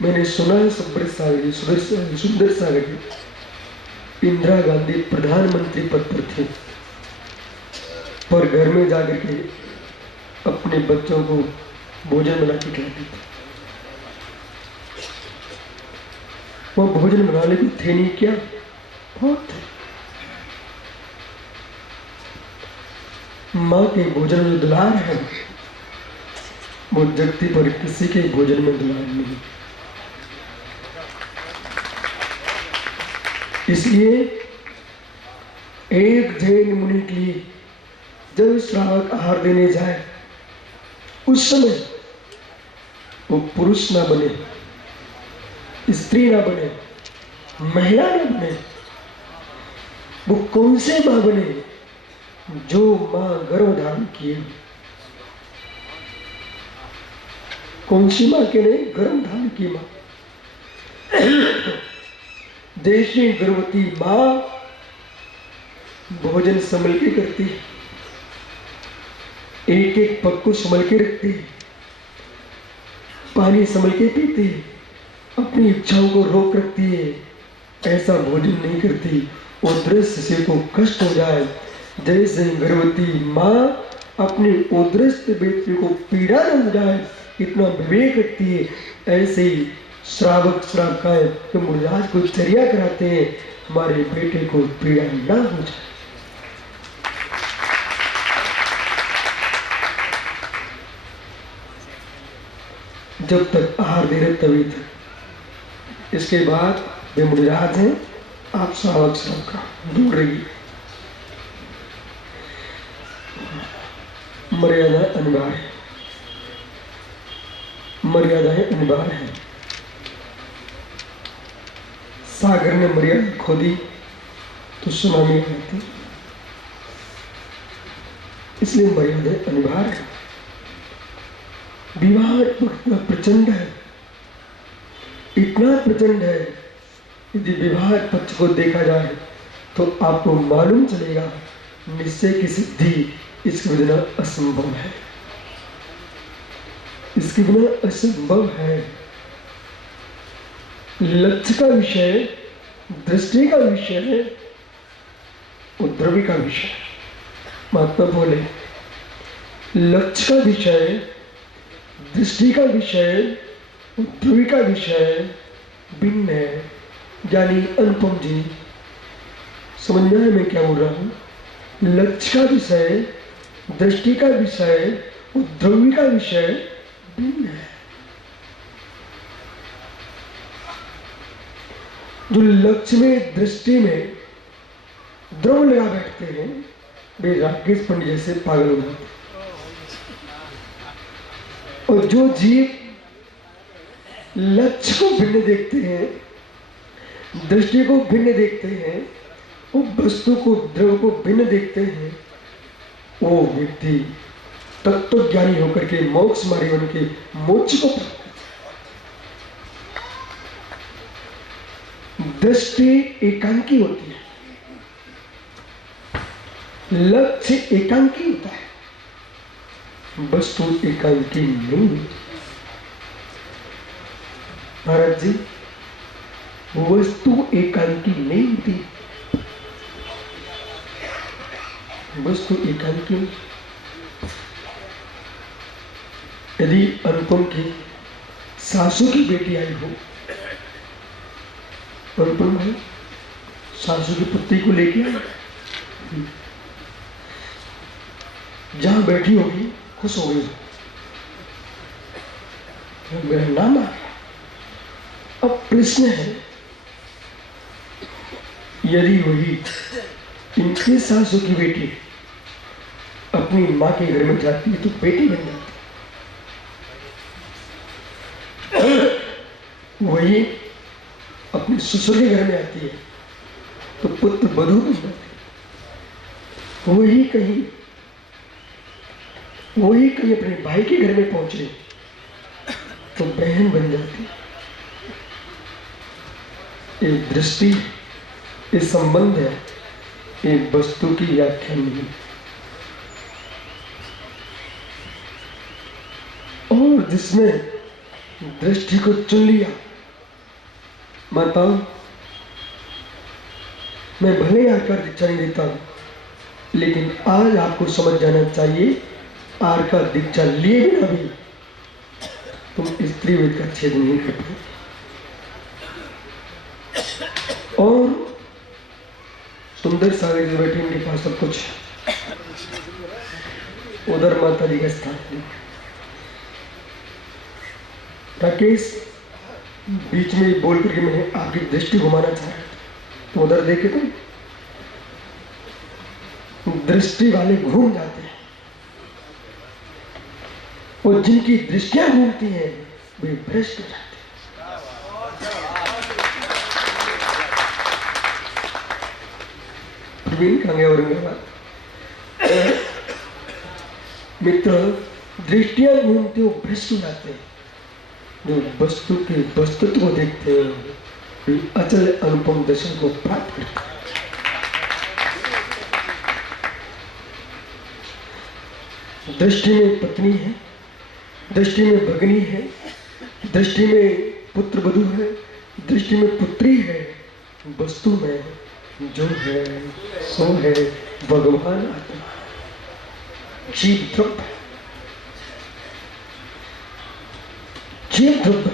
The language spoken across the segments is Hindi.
मैंने सुना है सुंदर सागर की इंदिरा गांधी प्रधानमंत्री पद पर थी, पर घर में जाकर के अपने बच्चों को भोजन बना के खिलाती थी। वो भोजन बनाने को थे नहीं क्या, बहुत थे। माँ के भोजन में दुलार है, वो जगती पर किसी के भोजन में दुलार नहीं। इसलिए एक जैन मुनि के लिए जब श्रावक आहार देने जाए, उस समय वो पुरुष ना बने, स्त्री ना बने, महिला ना बने, वो कौन से मां बने? जो मां गर्भ धारण किए। कौन सी मां के नहीं? गर्भ धारण की मां। जैसे गर्भवती मां भोजन संभल के करती है, एक एक पग को संभल के रखती है, पानी संभल के पीती है, अपनी इच्छाओं को रोक रखती है, ऐसा भोजन नहीं करती। उदरस से को कष्ट हो जाए, जैसे गर्भवती माँ अपनी उदरस्थ बेटे को पीड़ा न हो जाए, इतना विवेक रखती है, ऐसे ही श्रावक श्रावकाएं जो मुर्जाज को चर्या कराते हैं, हमारे बेटे को पीड़ा न हो जाए। जब तक आहार दे रहे तभी तक। इसके बाद वे मुर्जाज हैं, आप श्रावक श्रावका दूर रहिए। मर्यादा अनिवार्य है, मर्यादाएं अनिवार्य है। सागर ने मर्यादा खो दी तो सुनामी आई थी, इसलिए मर्यादा अनिवार्य है। विवाह इतना प्रचंड है, इतना प्रचंड है, यदि विवाह पक्ष को देखा जाए तो आपको मालूम चलेगा निश्चय की सिद्धि इसके बिना असंभव है, इसके बिना असंभव है। लक्ष्य का विषय, दृष्टि का विषय और द्रव्य का विषय। महात्मा बोले लक्ष्य का विषय, दृष्टि का विषय और द्रव्य का विषय भिन्न है। यानी अनुपम जी समझ में आया मैं क्या बोल रहा हूं? लक्ष्य का विषय, दृष्टि का विषय और द्रव्य का विषय भिन्न है। जो लक्ष्य में, दृष्टि में द्रव्य लगा बैठते हैं, वे राकेश पंडित जैसे पागल हो जाते हैं। और जो जीव लक्ष्य को भिन्न देखते हैं, दृष्टि को भिन्न देखते हैं, वो वस्तु को, द्रव्य को भिन्न देखते हैं, वो व्यक्ति तत्वज्ञानी होकर के मोक्ष मार्ग बन के मोक्ष को प्राप्त। दृष्टि एकांकी होती है, लक्ष्य एकांकी होता है, वस्तु एकांकी नहीं होती। महाराज जी, वस्तु एकांकी नहीं होती, वस्तु एकांकी। यदि अनुपम की सासू की बेटी आई हो, अनुपम है सासू की पुत्री को लेके आई, जहां बैठी होगी खुश हो गई, मेरा नाम आ गया। अब प्रश्न है, यदि वही इनकी सासू की बेटी अपनी माँ के घर में जाती है तो बेटी बन जाती है, वही अपने ससुर के घर में आती है तो पुत्र बधू बन जाती है, वही कहीं अपने भाई के घर में पहुंचे तो बहन बन जाती है। ये दृष्टि, ये संबंध है, ये वस्तु की व्याख्या नहीं। और जिसने दृष्टि को चुन लिया, माताओं, मैं भले आकर दीक्षा नहीं देता हूं, लेकिन आज आपको समझ जाना चाहिए, आर का दीक्षा लिए बिना भी तुम स्त्री वेद का छेद नहीं कर पाए। और सुंदर सागर जी बैठे, इनके पास सब कुछ, उधर माता जी का स्थान है। राकेश बीच में बोल करके मैंने आपकी दृष्टि घुमाना चाहा, तो उधर देखे तुम, दृष्टि वाले घूम जाते हैं, और जिनकी दृष्टियां घूमती हैं वे भ्रष्ट हो जाते हैं। प्रवीण कहाँ गया औरंगाबाद? मित्र, दृष्टियां घूमती वो भ्रष्ट हो जाते हैं। जो वस्तु के वस्तुत्व को देखते हैं वे अचल अनुपम दशा को प्राप्त करते हैं। दृष्टि में पत्नी है, दृष्टि में भगनी है, दृष्टि में पुत्र वधू है, दृष्टि में पुत्री है, वस्तु में जो है सो है भगवान आत्मा, जीव द्रव्य, जीव द्रव्य,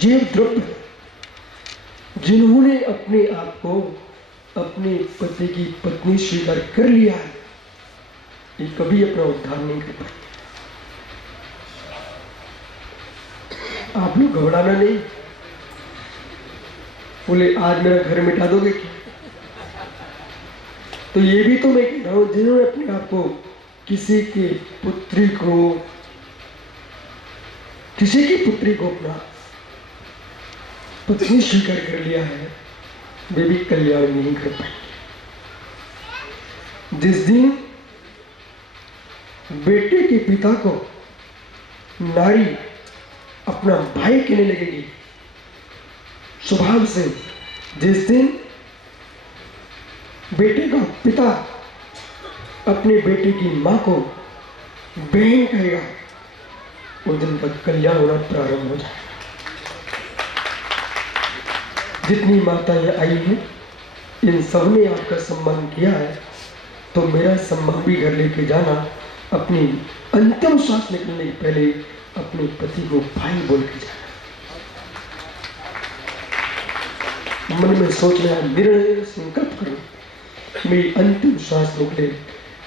जीव द्रव्य। जिन्होंने अपने आप को अपने पति की पत्नी स्वीकार कर लिया है, ये कभी अपना उद्धार नहीं कर पाए। आप लोग घबराना नहीं, बोले आज मेरा घर मिटा दोगे क्या? तो ये भी तो मैं कह रहा हूं, जिन्होंने अपने आप को किसी की पुत्री को अपना पत्नी स्वीकार कर लिया है, वे भी कल्याण नहीं कर पाए। जिस दिन बेटे के पिता को नारी अपना भाई कहने लगेगी स्वभाव से, जिस दिन बेटे का पिता अपने बेटे की मां को बहन कहेगा, उस दिन का कल्याण होना प्रारंभ हो जाएगा। जितनी माताएं आई हैं, इन सब ने आपका सम्मान किया है, तो मेरा सम्मान भी घर लेके जाना। अपनी अंतिम श्वास निकलने के पहले अपने पति को भाई बोल के जाना। मन में सोचना, निर्णय संकल्प करो, मेरी अंतिम श्वास निकले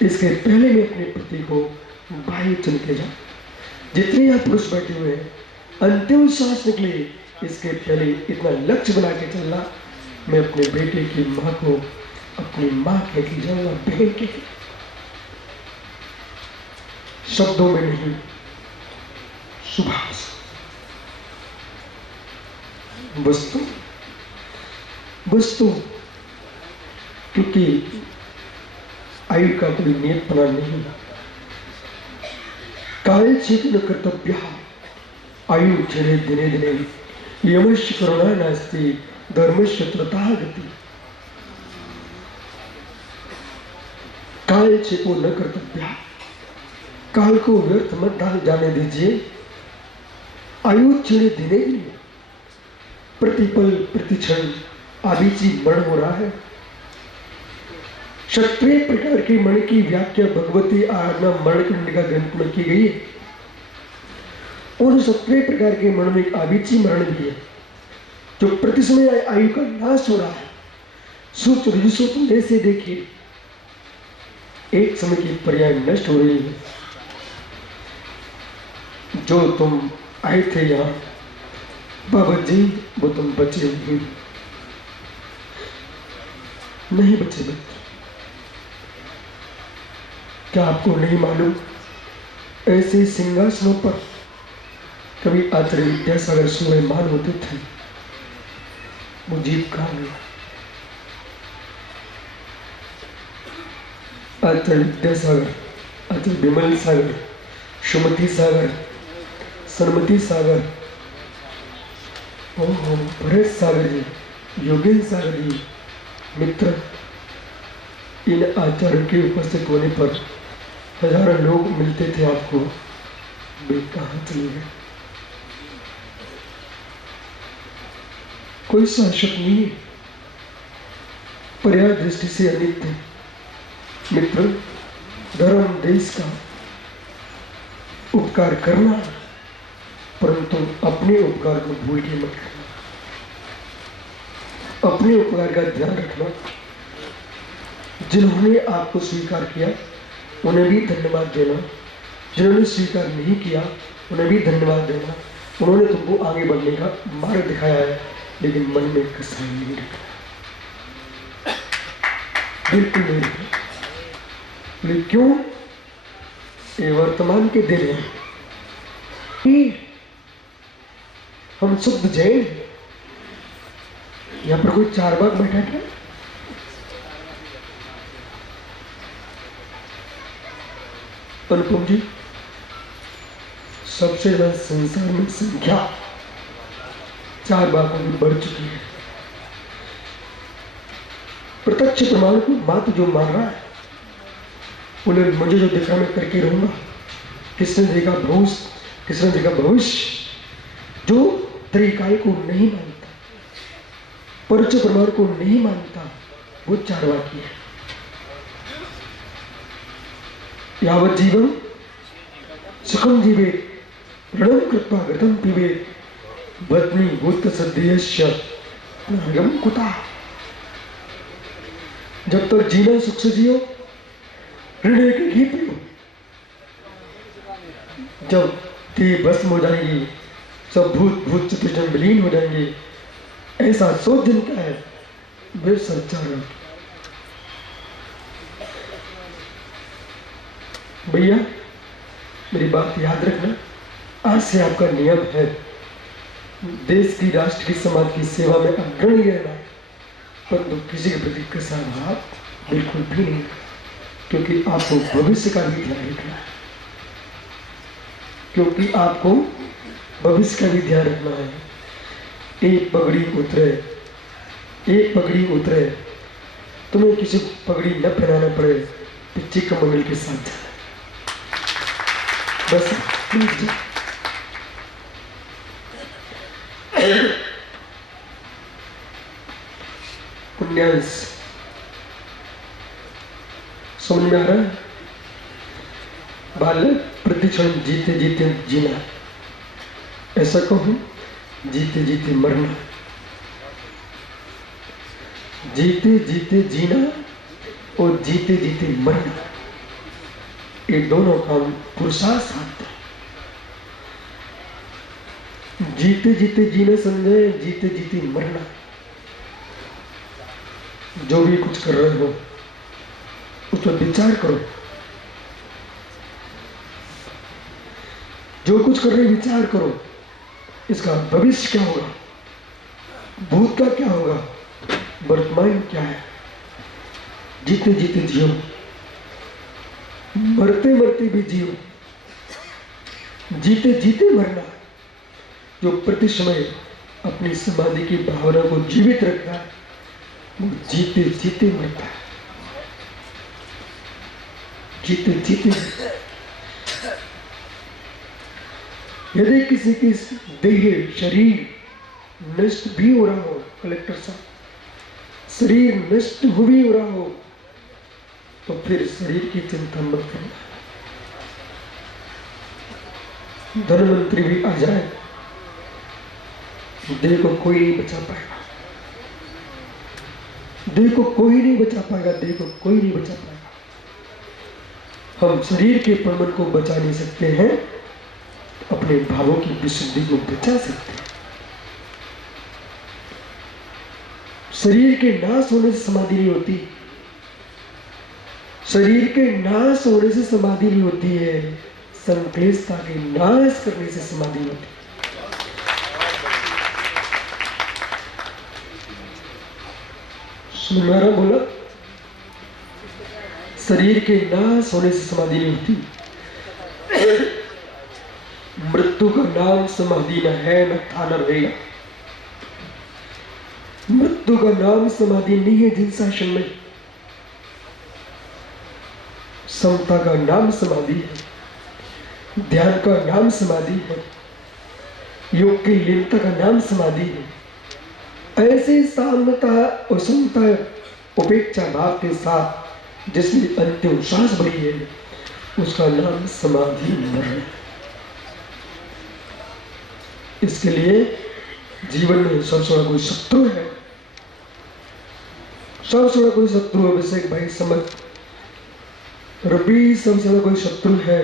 इसके पहले मैं अपने पति को भाई चुन के जाऊं। जितने यहाँ पुरुष बैठे हुए हैं, अंतिम श्वास निकले इसके पहले इतना लक्ष्य बना के चलना, मैं अपने बेटे की माँ को अपनी माँ कह के जाऊंगा, बहन के, शब्दों में नहीं, स्वभाव से। वस्तु क्योंकि आयु का कोई नियत बना नहीं, काल चेतन कर्तव्य आयु क्षणे दिने दिने यमश्च करुणा नास्ति धर्मश्च त्वतः गति। काल चेतो न कर्तव्य, काल को व्यर्थ मत जाने दीजिए। आयु क्षणे दिने दिने, प्रतिपल प्रतिक्षण आदिची मरण हो रहा है। 17 प्रकार के मण की व्याख्या भगवती आराधना मरण कंडिका ग्रंथ में की गई है। उन 17 प्रकार के मण में एक आदिची मरण भी है, जो प्रति समय आयु का नाश हो रहा है। सूत्र में से देखिए, एक समय की पर्याय नष्ट हो रही है। जो तुम आए थे यहाँ बाबा जी, वो तुम बचे नहीं बचे बच्चे। क्या आपको नहीं मालूम, ऐसे सिंहासनों पर कभी आचार्य विद्यासागर सुलेमान होते थे, वो जीव कहाँ गया? आचार्य विद्यासागर, आचार्य विमल सागर, सुमति सागर, सरमती सागर, ओहो भरत सागर जी, योगेंद्र सागर जी, मित्र, इन आचार्य के उपस्थित होने पर हजारों लोग मिलते थे आपको, वे कहाँ चले गए? कोई शाश्वत नहीं है, पर्याय दृष्टि से अनित्य। मित्र, धर्म देश का उपकार करना, परंतु अपने उपकार को भूल के मत करना। अपने उपकार का ध्यान रखना। जिन्होंने आपको स्वीकार किया उन्हें भी धन्यवाद देना, जिन्होंने स्वीकार नहीं किया उन्हें भी धन्यवाद देना। उन्होंने तुमको आगे बढ़ने का मार्ग दिखाया है, लेकिन मन में कसाई नहीं रखा, बिल्कुल नहीं रखा। लेकिन क्यों? ये वर्तमान के दिन है कि हम शुद्ध जैन, यहां पर कोई चारवाक बैठा था? अनुपम जी, सबसे ज्यादा संसार में संख्या चारवाकों की बढ़ चुकी है। प्रत्यक्ष प्रमाण को मात्र जो मान रहा है, उन्हें मुझे जो देखा मैं करके रहूंगा। किसने देखा भविष्य, किसने देखा भविष्य। जो त्रिकाल को नहीं मानता, परोक्ष प्रमाण को नहीं मानता, वो चारवाकी है। यावत् जीवम सुखम जीवेत् ऋणम कृत्वा घृतं पिबेत् बद्मी भूत सद्यस्य नार्गम कुतः। जब तक जीना सुख से जियो, ऋण एक ही पियो। जब देह भस्म हो जाएगी, सब भूत भूत चतुर्जन विलीन हो जाएंगे, ऐसा सोच जिनका है वे सच्चा है। भैया, मेरी बात याद रखना, आज से आपका नियम है देश की, राष्ट्र की, समाज की सेवा में अग्रणी रहना, परंतु किसी के प्रति कसा भाव बिल्कुल भी नहीं, क्योंकि आपको भविष्य का भी ध्यान रखना है। क्योंकि आपको भविष्य का भी ध्यान रखना है। एक पगड़ी उतरे, एक पगड़ी उतरे, तुम्हें किसी पगड़ी न पहनाना पड़े, पिच्ची कमंडल के साथ जाना बस। पुण्यांश समझ में आ रहा है? बालक प्रतिक्षण जीते जीते जीना, ऐसा कहूं, जीते जीते मरना। जीते जीते जीना और जीते जीते मरना, ये दोनों काम पुरुषार्थ साथ है। जीते जीते जीना समझे, जीते जीते मरना। जो भी कुछ कर रहे हो उस पर विचार करो। जो कुछ कर रहे हो विचार करो, इसका भविष्य क्या होगा, भूत का क्या होगा, वर्तमान क्या है। जीते जीते जियो, मरते मरते भी जियो। जीते जीते मरना। जो प्रति समय अपनी समाधि की भावना को जीवित रखता है, वो जीते जीते मरता है। जीते जीते। यदि किसी की देह शरीर नष्ट भी हो रहा हो, कलेक्टर साहब, शरीर नष्ट हो भी हो रहा हो, तो फिर शरीर की चिंता मत करना। धनवंतरी भी आ जाए, देह को कोई नहीं बचा पाएगा। देह को कोई नहीं बचा पाएगा, देह को कोई नहीं बचा पाएगा। हम शरीर के प्रबंध को बचा नहीं सकते हैं, अपने भावों की विशुद्धि को बचा सकते हैं। शरीर के नाश होने से समाधि नहीं होती। शरीर के नाश होने से समाधि नहीं होती है, संक्लेशता के नाश करने से समाधि होती है। सुनारा बोला, शरीर के नाश होने से समाधि नहीं होती। मृत्यु का नाम समाधि न है, न था, न रहेगा। मृत्यु का नाम समाधि नहीं है जिन शासन में। समता का नाम समाधि है, ध्यान का नाम समाधि है, योग की लीनता का नाम समाधि है, ऐसी साम्यता और समता उपेक्षा भाव के साथ जिसमें अंतिम श्वास भरी है, उसका नाम समाधि मंदिर है। इसके लिए जीवन में सबसे बड़ा कोई शत्रु है, सबसे बड़ा कोई शत्रु है अभिषेक भाई समझ, रवि सबसे बड़ा कोई शत्रु है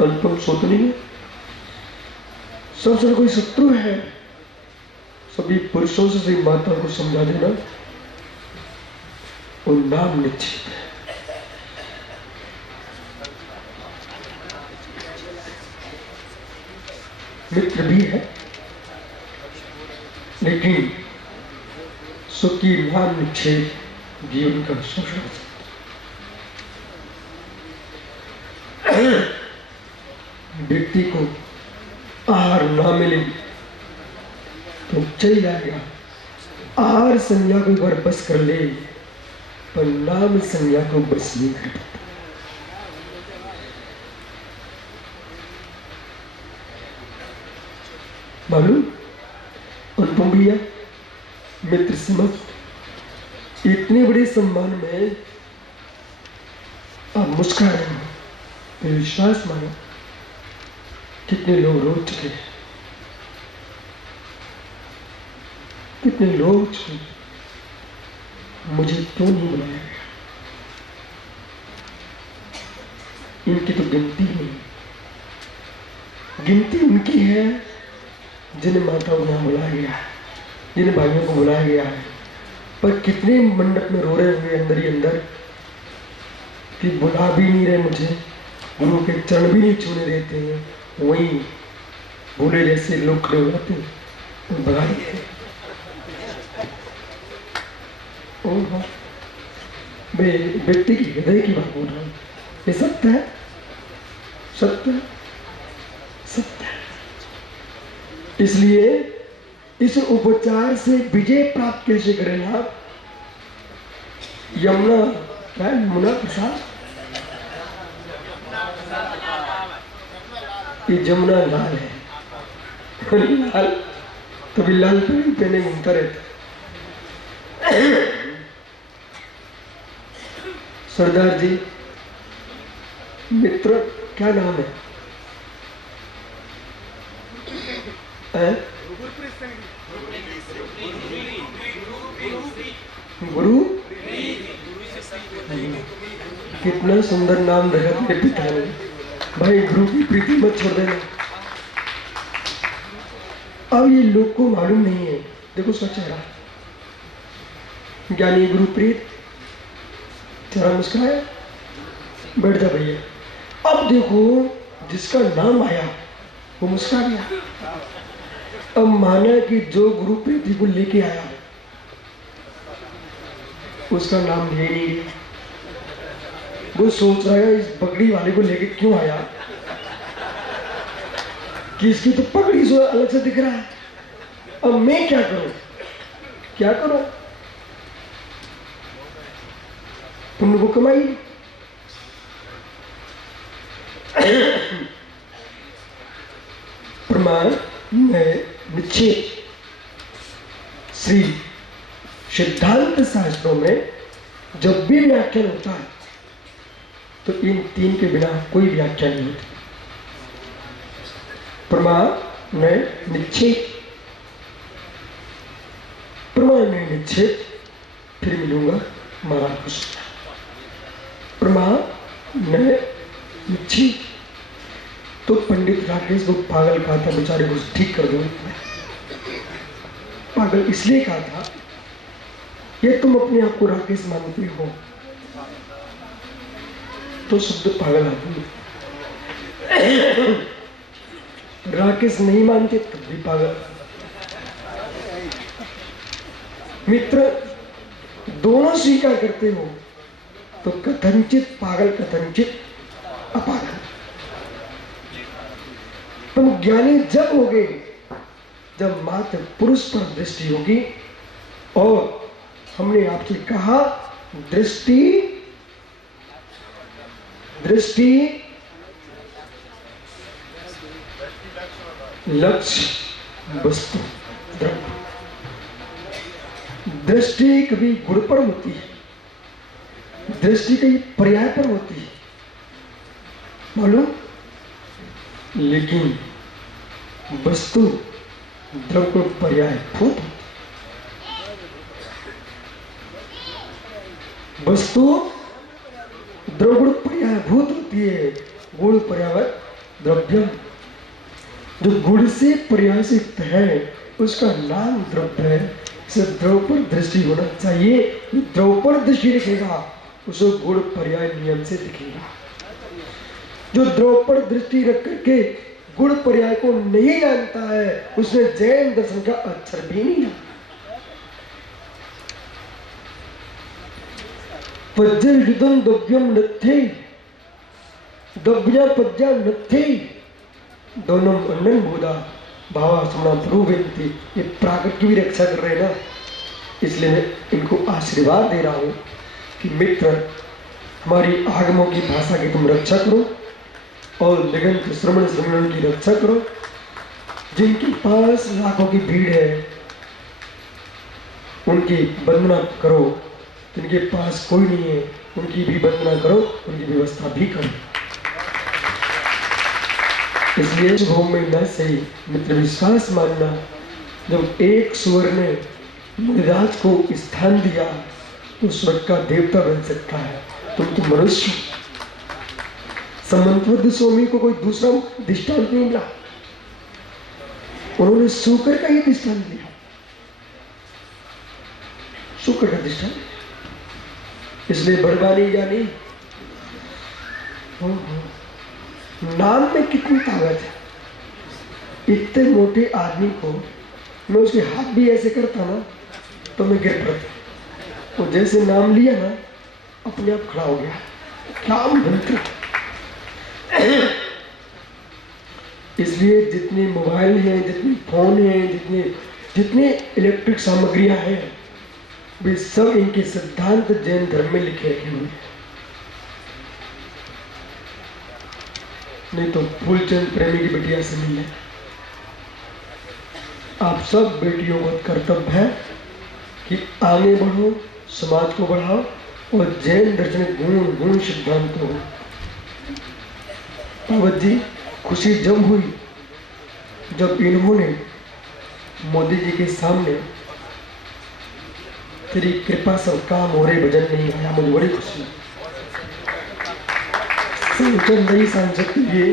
अनुपम सोतनी, सबसे बड़ा कोई शत्रु है। सभी पुरुषों से माता को समझा देना और नाम निश्चित है। मित्र भी है, लेकिन सुखी नाम निक्षेप जीवन का शोषण। व्यक्ति को आहार ना मिले तो चल जाएगा, आहार संज्ञा को एक बार बस कर ले, पर नाम संज्ञा को बस नहीं कर पाता। मालूम अनुपम भैया मित्र समझ, इतने बड़े सम्मान में आप मुस्कुरा रहे हो, तो विश्वास मानो कितने लोग रो चुके हैं, कितने लोग मुझे क्यों नहीं बुलाया, इनकी तो गिनती नहीं, गिनती उनकी है जिन्हें माताओं को यहाँ बुलाया गया है, जिन्हें भाइयों को बुलाया गया है। पर कितने मंडप में रो रहे होंगे अंदर ही अंदर कि बुला भी नहीं रहे मुझे, गुरु के चरण भी नहीं छूने देते हैं, वहीं भूले जैसे लोग खड़े हो जाते हैं, भगा दिए। मैं व्यक्ति की हृदय की बात बोल रहा हूँ, ये सत्य है, सत्य है, सत्य है। इसलिए इस उपचार से विजय प्राप्त कैसे करें आप? यमुना क्या है? यमुना प्रसाद, ये जमुना लाल है, लाल कभी लाल पहने घूमता रहता। सरदार जी मित्र क्या नाम है? गुरु, कितना सुंदर नाम रखा मेरे पिता ने। भाई गुरु की प्रीति मत छोड़ देना। अब ये लोग को मालूम नहीं है, देखो उसका चेहरा, ज्ञानी गुरुप्रीत, चेहरा मुस्कुराया, बैठ जा भैया। अब देखो जिसका नाम आया वो मुस्कुरा गया। अब माना कि जो गुरुप्रीति को लेके आया उसका नाम ले नहीं है, वो सोच रहा है इस पगड़ी वाले को लेके क्यों आया, कि इसकी तो पगड़ी जो अलग से दिख रहा है। अब मैं क्या करूं, क्या करूं? पुण्य को कमाई। प्रमाण में निश्चित श्री सिद्धांत शास्त्रों में जब भी व्याख्यान होता है तो इन तीन के बिना कोई व्याख्या नहीं होती। प्रमाण में निश्चित, प्रमाण में निश्चित, फिर मिलूंगा महाराज को। प्रमाण में निश्चित तो पंडित राकेश को पागल कहा था, बेचारे को ठीक कर दो। पागल इसलिए कहा था, ये तुम अपने आप को राकेश मानते हो तो शब्द पागल आदमी, राकेश नहीं मानते तब भी पागल। मित्र दोनों स्वीकार करते हो तो कथनचित पागल, कथनचित अपागल। तुम ज्ञानी जब होगे जब मात्र पुरुष पर दृष्टि होगी। और हमने आपसे कहा दृष्टि, दृष्टि लक्ष्य वस्तु, द्रव्य। दृष्टि कभी गुण पर होती है, दृष्टि कहीं पर्याय पर होती है, मालूम। लेकिन वस्तु द्रव्य पर्याय भूत, वस्तु द्रव्य पर्याय भूत होती है, गुण पर्याय द्रव्यम। जो गुण से पर्याय से युक्त है उसका नाम द्रव्य है। इसे द्रव्य पर दृष्टि होना चाहिए। द्रव्य पर दृष्टि रखेगा उसे गुण पर्याय नियम से दिखेगा। जो द्रव्य पर दृष्टि रख करके गुण पर्याय को नहीं जानता है उसने जैन दर्शन का अक्षर भी नहीं जाना। पज्य युद्धम द्रव्यम नत्थे, द्रव्या पज्या नत्थे, दोनों अनन बोधा भावा सुना प्रूवेंती। ये प्राकृत की भी रक्षा कर रहे हैं ना, इसलिए मैं इनको आशीर्वाद दे रहा हूं कि मित्र हमारी आगमों की भाषा की तुम रक्षा करो और निगंत श्रवण श्रवण की रक्षा करो। जिनके पास लाखों की भीड़ है उनकी वंदना करो, जिनके पास कोई नहीं है उनकी भी वंदना करो, उनकी व्यवस्था भी करो। इसलिए शुभम में न सही मित्र विश्वास मानना। जब एक सुअर ने मुनिराज को स्थान दिया तो स्वर्ग का देवता बन सकता है, तुम तो मनुष्य। समंतवद स्वामी को कोई दूसरा दृष्टांत नहीं मिला, उन्होंने शुकर का ही दृष्टांत दिया, शुकर का दृष्टांत। इसलिए बड़बानी जानी नाम में कितनी ताकत है। इतने मोटे आदमी को मैं उसके हाथ भी ऐसे करता ना तो मैं गिर पड़ता। वो जैसे नाम लिया ना अपने आप खड़ा हो गया। क्या मंत्र। इसलिए जितने मोबाइल हैं, जितने फोन हैं, जितने इलेक्ट्रिक सामग्रियां हैं, वे सब इनके सिद्धांत जैन धर्म में लिखे रखे हुए हैं। नहीं तो फूलचंद प्रेमी की बिटिया से मिले। आप सब बेटियों का कर्तव्य है कि आगे बढ़ो, समाज को बढ़ाओ और जैन दर्शन गुण सिद्धांत हो। पार्वत जी खुशी जब हुई जब इन्होंने मोदी जी के सामने तेरी कृपा से काम हो रहे भजन नहीं आया, मुझे बड़ी खुशी। सांसद नहीं सांसद ये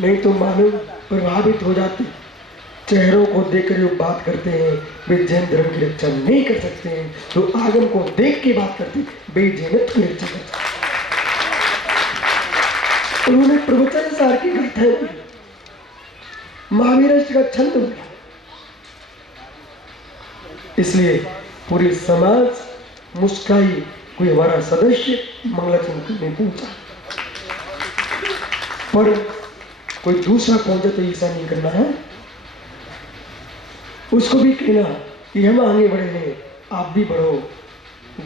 नहीं तो मानो प्रभावित हो जाते। चेहरों को देखकर जो बात करते हैं वे जैन धर्म की रक्षा नहीं कर सकते हैं, तो आगम को देख के बात करते वे जैनत की रक्षा करते। उन्होंने प्रवचन सार की गाथाएं, महावीर का छंद हो गया। इसलिए पूरी समाज मुस्काई, कोई हमारा सदस्य मंगलाचरण करने पहुंचा, पर कोई दूसरा पहुंचे तो ऐसा नहीं करना है। उसको भी कहना कि हम आगे बढ़े हैं, आप भी बढ़ो,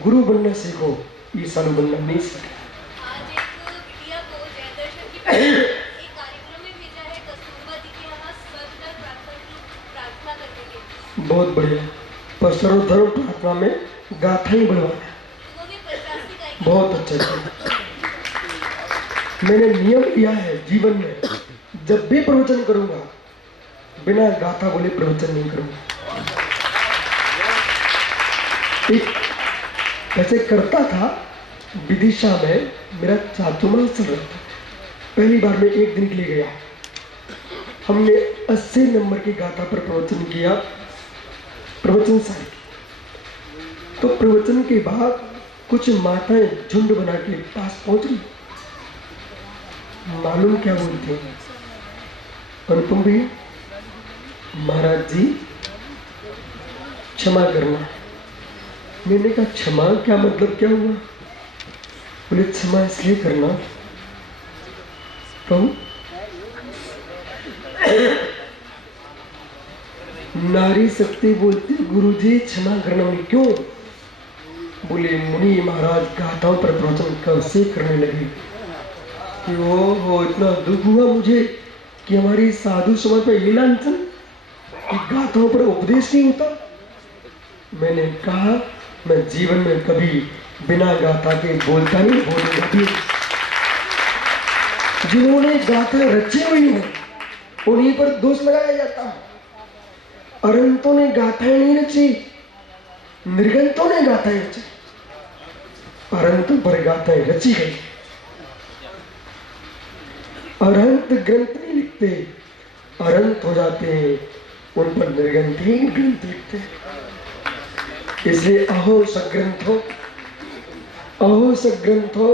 गुरु बनना सीखो, ईसानु बनना नहीं सीखो। बहुत बढ़िया। पर सर्वधर्म प्रार्थना में गाथा ही बढ़वाना, बहुत अच्छा किया। मैंने नियम लिया है जीवन में, जब भी प्रवचन करूंगा बिना गाथा बोले प्रवचन नहीं करूंगा। एक ऐसे करता था विदिशा में, मेरा चातुर्मास चल रहा था। पहली बार मैं एक दिन के लिए गया, हमने 80 नंबर की गाथा पर प्रवचन किया, प्रवचन सारी। तो प्रवचन के बाद कुछ माताएं झुंड बना के पास पहुंच गई। मालूम क्या बोलते हैं? अनुपम भैया, महाराज जी क्षमा करना। मैंने कहा क्षमा क्या मतलब, क्या हुआ? बोले क्षमा इसलिए करना तो नारी शक्ति बोलती गुरुजी क्षमा करना। उन्हें क्यों? बोले मुनि महाराज गाथाओं पर प्रवचन कब से करने लगे कि वो इतना दुख हुआ मुझे कि हमारी साधु समाज पर ये लांछन। कि गाथाओं पर उपदेश नहीं होता। मैंने कहा मैं जीवन में कभी बिना गाथा के बोलता नहीं, बोलूंगा भी। जिन्होंने गाथा रची हुई हो उन्हीं पर दोष लगाया जाता है। अरंतों ने गाथाएं नहीं रची, निर्गंतों ने गाथाएं रची। अरंतों पर गाथाएं रची गई। अरंत ग्रंथ नहीं लिखते, अरंत हो जाते हैं, उन पर निर्गंथ ही ग्रंथ लिखते हैं। इसलिए अहो सग्रंथो, अहो सग्रंथो,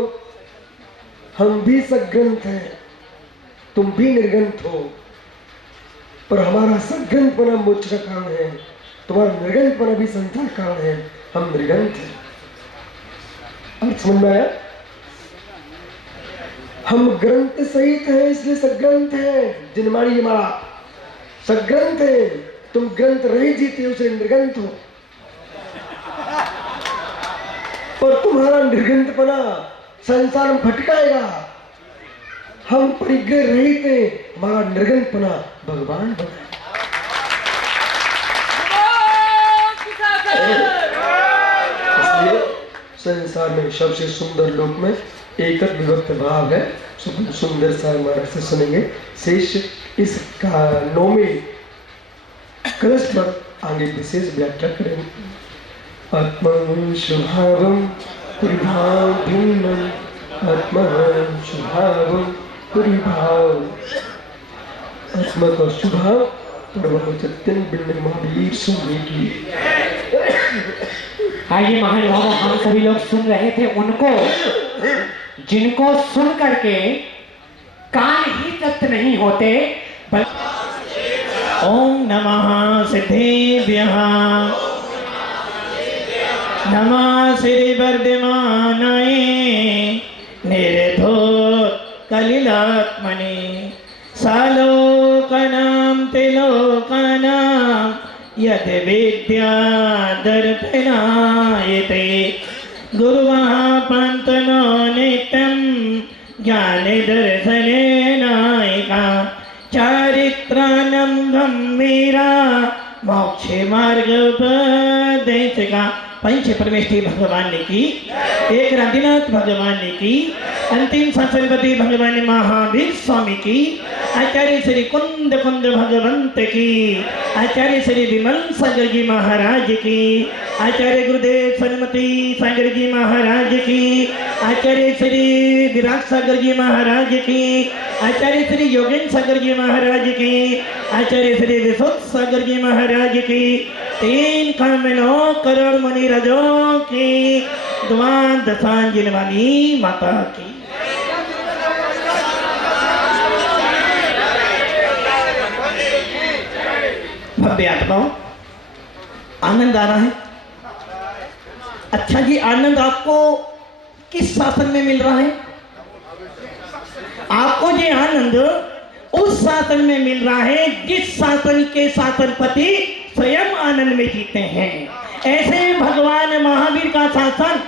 हम भी सग्रंथ हैं, तुम भी निर्गंथ हो, पर हमारा सग्रंथ बना मोक्ष का कारण है, तुम्हारा निर्गंथ बना भी संसार कारण है। हम निर्गंथ हैं। अर्थ समझ में आया? हम ग्रंथ सहित हैं इसलिए सग्रंथ हैं। जिनमाड़ी हमारा सग्रंथ है, तुम ग्रंथ रही जीते हो इसलिए निर्गंथ हो, और तुम्हारा निर्गंथ बना संसार में भटकाएगा। हम परिग्रह रहित हैं, हमारा निर्गंथ बना भगवान बना। इसलिए संसार में सबसे सुंदर लोक में एक विभक्त भाव है। सुंदर सा महाराज से सुनेंगे। शेष इस नौवें कलश पर आगे विशेष व्याख्या करेंगे। आत्मा शुभावम परिभाव भिन्नम, आत्मा शुभावम परिभाव, आत्मा का स्वभाव परमचत्यन बिल्ड महावीर सुनने की। आइए महानुभाव, हम सभी लोग सुन रहे थे उनको जिनको सुन करके कान ही तृप्त नहीं होते। ओम नमः सिद्धेभ्यः, नमः श्री वर्धमानाय निर्धूत कलिलात्मने, सालोकनां त्रिलोकानां यद् विद्या दर्पणायते, गुरुमहापन्तनो नित्यं ज्ञानदर्शनेनायिका, चारित्रानं गम्भीरा मोक्षे मार्गोपदेशिका। पंच परमेष्ठी भगवान ने की, एक आदिनाथ भगवान ने की, अंतिम संसर्गपति भगवान महावीर स्वामी की, आचार्य श्री कुंद कुंद भगवंत की, आचार्य श्री विमल सागर जी महाराज की, आचार्य गुरुदेव सन्मति सागर जी महाराज की, आचार्य श्री विराट सागर जी महाराज की, आचार्य श्री योगेंद्र सागर जी महाराज की, आचार्य श्री विशुद्ध सागर जी महाराज की, 3 करोड़ मुनि रजों की, द्वादशांजलि वाली माता की। भव्य आत्माओं, आनंद आ रहा है? अच्छा जी, आनंद आपको किस शासन में मिल रहा है? आपको ये आनंद उस शासन में मिल रहा है जिस शासन के शासनपति स्वयं आनंद में जीते हैं। ऐसे भगवान महावीर का शासन,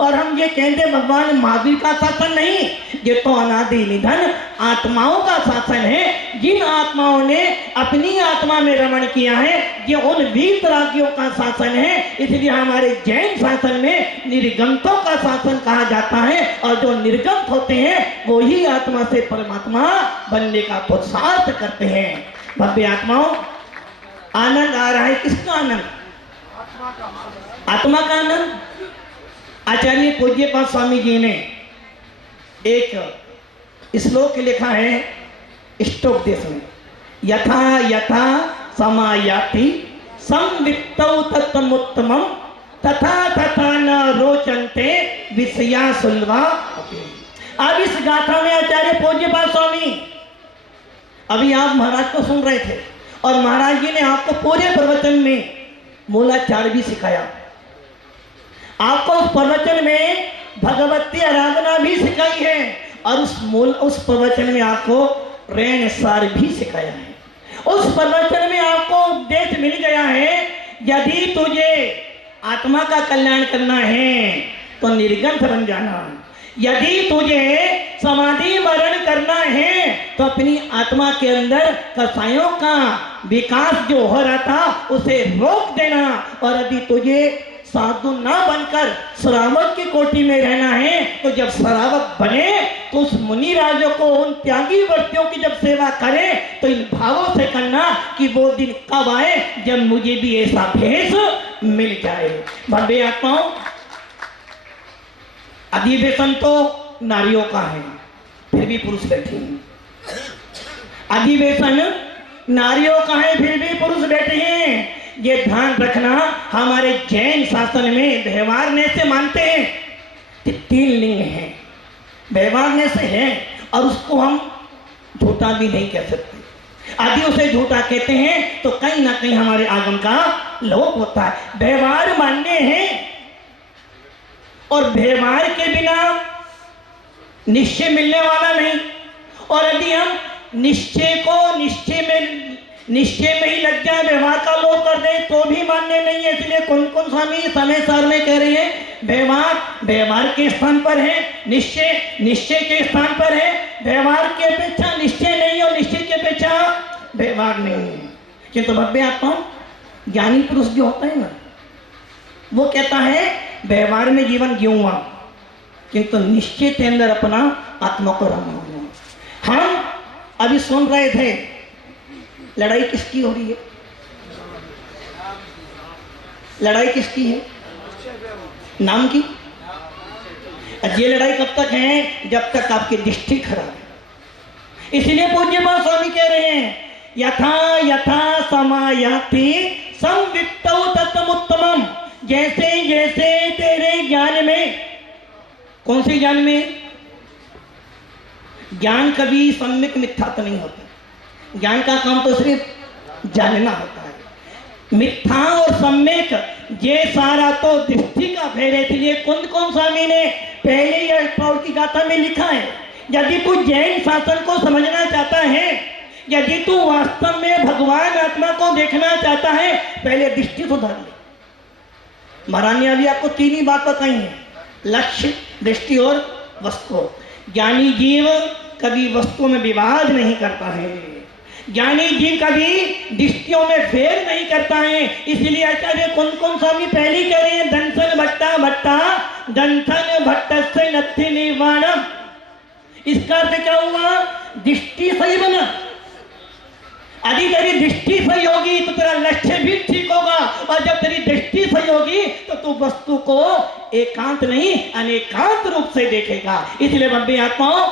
और हम ये कहते भगवान महावीर का शासन नहीं, ये तो अनादि निधन आत्माओं का शासन है। जिन आत्माओं ने अपनी आत्मा में रमण किया है, ये उन वीतरागियों का शासन है। इसलिए हमारे जैन शासन में निर्गंतों का शासन कहा जाता है, और जो निर्गंत होते हैं वो ही आत्मा से परमात्मा बनने का पुरुषार्थ करते हैं। भव्य आत्माओं, आनंद आ रहा है। किसका आनंद? आत्मा का आनंद। आचार्य पूज्यपाद स्वामी जी ने एक श्लोक लिखा है इष्टोपदेश में, यथा यथा समायाति संवित्तौ तत्तमुत्तमं, तथा तथा न रोचन्ते विषया सुलभा। अब इस गाथा में आचार्य पूज्यपाद स्वामी, अभी आप महाराज को सुन रहे थे, और महाराज जी ने आपको पूरे प्रवचन में मूलाचार भी सिखाया। आपको उस प्रवचन में भगवती आराधना भी सिखाई है, और उस प्रवचन में आपको रैन सार भी सिखाया है। उस प्रवचन में आपको उपदेश मिल गया है, यदि तुझे आत्मा का कल्याण करना है तो निर्गंथ बन जाना। यदि तुझे समाधि मरण करना है तो अपनी आत्मा के अंदर कसायों का विकास जो हो रहा था उसे रोक देना, और यदि तुझे साधु ना बनकर श्रावक की कोटि में रहना है तो जब श्रावक बने तो उस मुनि राजों को, उन त्यागी वर्तियों की जब सेवा करे तो इन भावों से करना कि वो दिन कब आए जब मुझे भी ऐसा भेष मिल जाए। भव्य आत्माओं, अधिवेशन तो नारियों का है, फिर भी पुरुष बैठे हैं। अधिवेशन नारियों का है, फिर भी पुरुष बैठे हैं। ये ध्यान रखना, हमारे जैन शासन में व्यवहारने से मानते हैं कि 3 लिंग हैं, व्यवहारने से है, और उसको हम झूठा भी नहीं कह सकते। आदि उसे झूठा कहते हैं तो कहीं ना कहीं हमारे आगम का लोप होता है। व्यवहार मान्य है, और व्यवहार के बिना निश्चय मिलने वाला नहीं। और यदि हम निश्चय को निश्चय में ही लग जाए, व्यवहार का लोप कर दें तो भी मान्य नहीं है। इसलिए कौन कौन स्वामी समय सार में कह रहे हैं व्यवहार के स्थान पर है, निश्चय के स्थान पर है। व्यवहार की अपेक्षा निश्चय नहीं, और निश्चय की अपेक्षा व्यवहार नहीं। किंतु भव्य आत्मा ज्ञानी पुरुष जो होता है ना, वो कहता है व्यवहार में जीवन जीऊंगा किंतु निश्चय के अंदर अपना आत्मा को रमाऊंगा। हम अभी सुन रहे थे लड़ाई किसकी हो रही है, लड़ाई किसकी है, नाम की। ये लड़ाई कब तक है, जब तक आपकी दृष्टि खराब है। इसलिए पूज्य बाबा स्वामी कह रहे हैं यथा यथा समायाति संवित्तौ तत्तमुत्तमम्, जैसे जैसे तेरे ज्ञान में, कौन से ज्ञान में, ज्ञान कभी सम्यक मिथ्या तो नहीं होता। ज्ञान का काम तो सिर्फ जानना होता है। मिथ्या और सम्यक ये सारा तो दृष्टि का भेद है। इसलिए कुंद कौन स्वामी ने पहले ही अष्टावक्र की गाथा में लिखा है, यदि तू जैन शासन को समझना चाहता है, यदि तू वास्तव में भगवान आत्मा को देखना चाहता है, पहले दृष्टि सुधार ले। महाराज ने अभी आपको 3 ही बात बताई है, लक्ष्य, दृष्टि और वस्तु। ज्ञानी जीव कभी वस्तुओं में विवाद नहीं करता है, ज्ञानी जीव कभी दृष्टियों में फेर नहीं करता है। इसलिए आचार्य कौन स्वामी पहले कह रहे हैं दंसन भट्टा दंथन भट्ट से नथि निर्वाणम। इसका अर्थ क्या हुआ, दृष्टि सही बना। यदि तेरी दृष्टि सही होगी तो तेरा लक्ष्य भी ठीक होगा, और जब तेरी दृष्टि सही होगी तो तू वस्तु को एकांत नहीं अनेकांत रूप से देखेगा। इसलिए भव्य आत्माओं,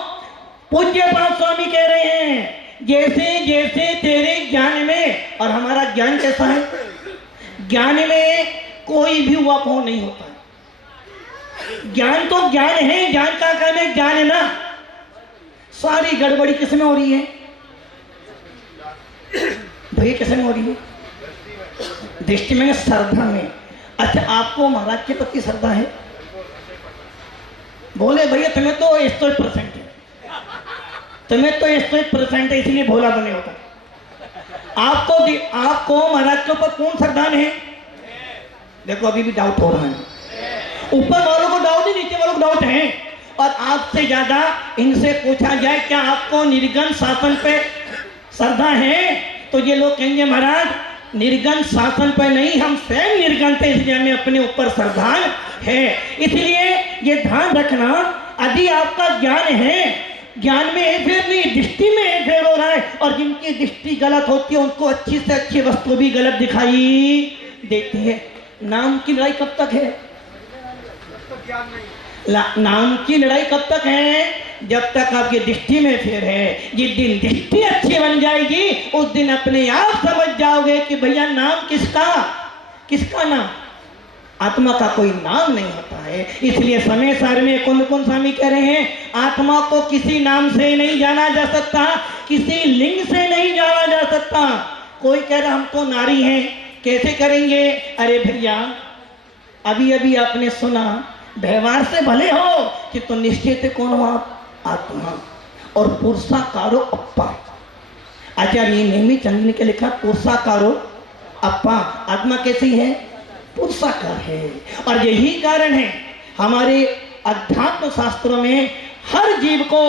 पूज्य पाद स्वामी कह रहे हैं जैसे जैसे तेरे ज्ञान में, और हमारा ज्ञान कैसा है, ज्ञान में कोई भी उपापोह नहीं होता है। ज्ञान तो ज्ञान है, ज्ञान का काम है जानना। सारी गड़बड़ी किसमें हो रही है भैया, किसमें हो रही है, दृष्टि में, श्रद्धा में। अच्छा, आपको महाराज के प्रति श्रद्धा है? बोले भैया तुम्हें तो 100% है, तुम्हें तो 100% है, इसलिए भोला बने होता। आपको महाराज के ऊपर कौन श्रद्धा है? देखो अभी भी डाउट हो रहा है। ऊपर वालों को डाउट है, नीचे वालों को डाउट है। और आपसे ज्यादा इनसे पूछा जाए क्या आपको निर्गन शासन पे श्रद्धा है, तो ये लोग कहेंगे महाराज निर्गन शासन पर नहीं, हम स्वयं निर्गन थे, इसलिए हमें अपने ऊपर श्रद्धा है। इसलिए ये ध्यान रखना, यदि आपका ज्ञान है, ज्ञान में एक फेर नहीं, दृष्टि में एक फेर हो रहा है, और जिनकी दृष्टि गलत होती है उनको अच्छी से अच्छी वस्तु भी गलत दिखाई देती है। नाम की लड़ाई कब तक है? नाम की लड़ाई कब तक है? जब तक आपकी दृष्टि में फेर है। जिस दिन दृष्टि अच्छी बन जाएगी उस दिन अपने आप समझ जाओगे कि भैया नाम किसका नाम, आत्मा का कोई नाम नहीं होता है। इसलिए समय सार में कौन स्वामी कह रहे हैं आत्मा को किसी नाम से नहीं जाना जा सकता, किसी लिंग से नहीं जाना जा सकता। कोई कह रहा हम तो नारी हैं, कैसे करेंगे? अरे भैया अभी अभी आपने सुना व्यवहार से भले हो कि तो निश्चित कौन हो आप? आत्मा। और पुरुषाकारो अप्पा, आचार्य नेमी चंद ने क्या लिखा? पुरुषाकारो अप्पा। आत्मा कैसी है? पुरुषाकार है। और यही कारण है हमारे अध्यात्म शास्त्रों में हर जीव को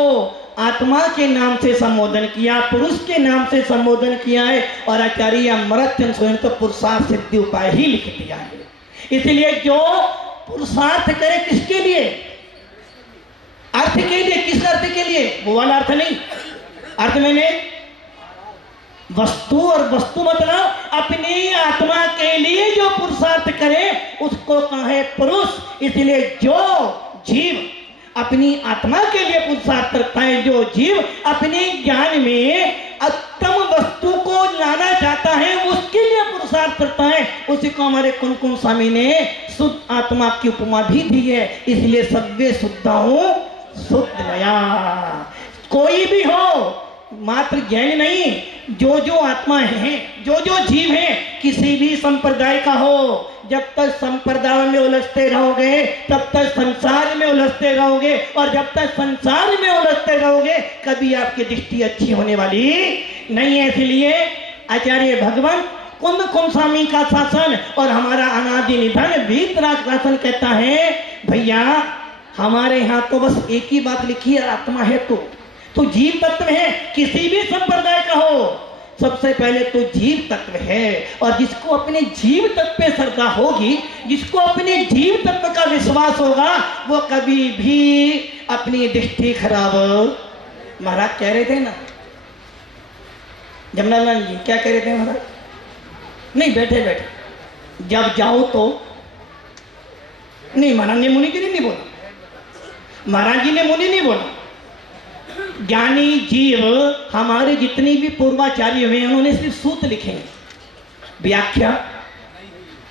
आत्मा के नाम से संबोधन किया, पुरुष के नाम से संबोधन किया है, और आचार्य अमृतचंद स्वयं तो पुरुषार्थ सिद्धि उपाय ही लिख दिया है। इसलिए जो पुरुषार्थ करे किसके लिए? अर्थ के लिए। किस अर्थ के लिए? वो वाला अर्थ नहीं। अर्थ मैंने वस्तु, और वस्तु मतलब अपनी आत्मा के लिए जो पुरुषार्थ करे उसको कहा है पुरुष। इसलिए जो जीव अपनी आत्मा के लिए पुरुषार्थ करता है, जो जीव अपने ज्ञान में उत्तम वस्तु को लाना चाहता है, उसके लिए पुरुषार्थ करता है, उसी को हमारे कुन स्वामी ने शुद्ध आत्मा की उपमा भी दी है। इसलिए सव्य शुद्धहूं शुद्धमया। कोई भी हो, मात्र ज्ञान नहीं, जो आत्मा है, जो जीव है, किसी भी संप्रदाय का हो, जब तक संप्रदाय में उलझते रहोगे तब तक संसार में उलझते रहोगे, और जब तक संसार में उलझते रहोगे कभी आपकी दृष्टि अच्छी होने वाली नहीं है। इसलिए आचार्य भगवान कुन स्वामी का शासन और हमारा अनादि निधन वीतराग शासन कहता है, भैया हमारे यहाँ तो बस एक ही बात लिखी है, आत्मा है तो जीव तत्व है, किसी भी संप्रदाय का हो, सबसे पहले तो जीव तत्व है। और जिसको अपने जीव तत्व पे श्रद्धा होगी, जिसको अपने जीव तत्व का विश्वास होगा, वो कभी भी अपनी दृष्टि खराब। महाराज कह रहे थे ना, जमनालाल जी क्या कह रहे थे महाराज? नहीं, बैठे बैठे जब जाओ तो नहीं, महाराज ने मुनि के लिए नहीं बोला, महाराज जी ने मुनि नहीं बोला। ज्ञानी जीव हमारे जितने भी पूर्वाचार्य हुए उन्होंने सिर्फ सूत्र लिखे, व्याख्या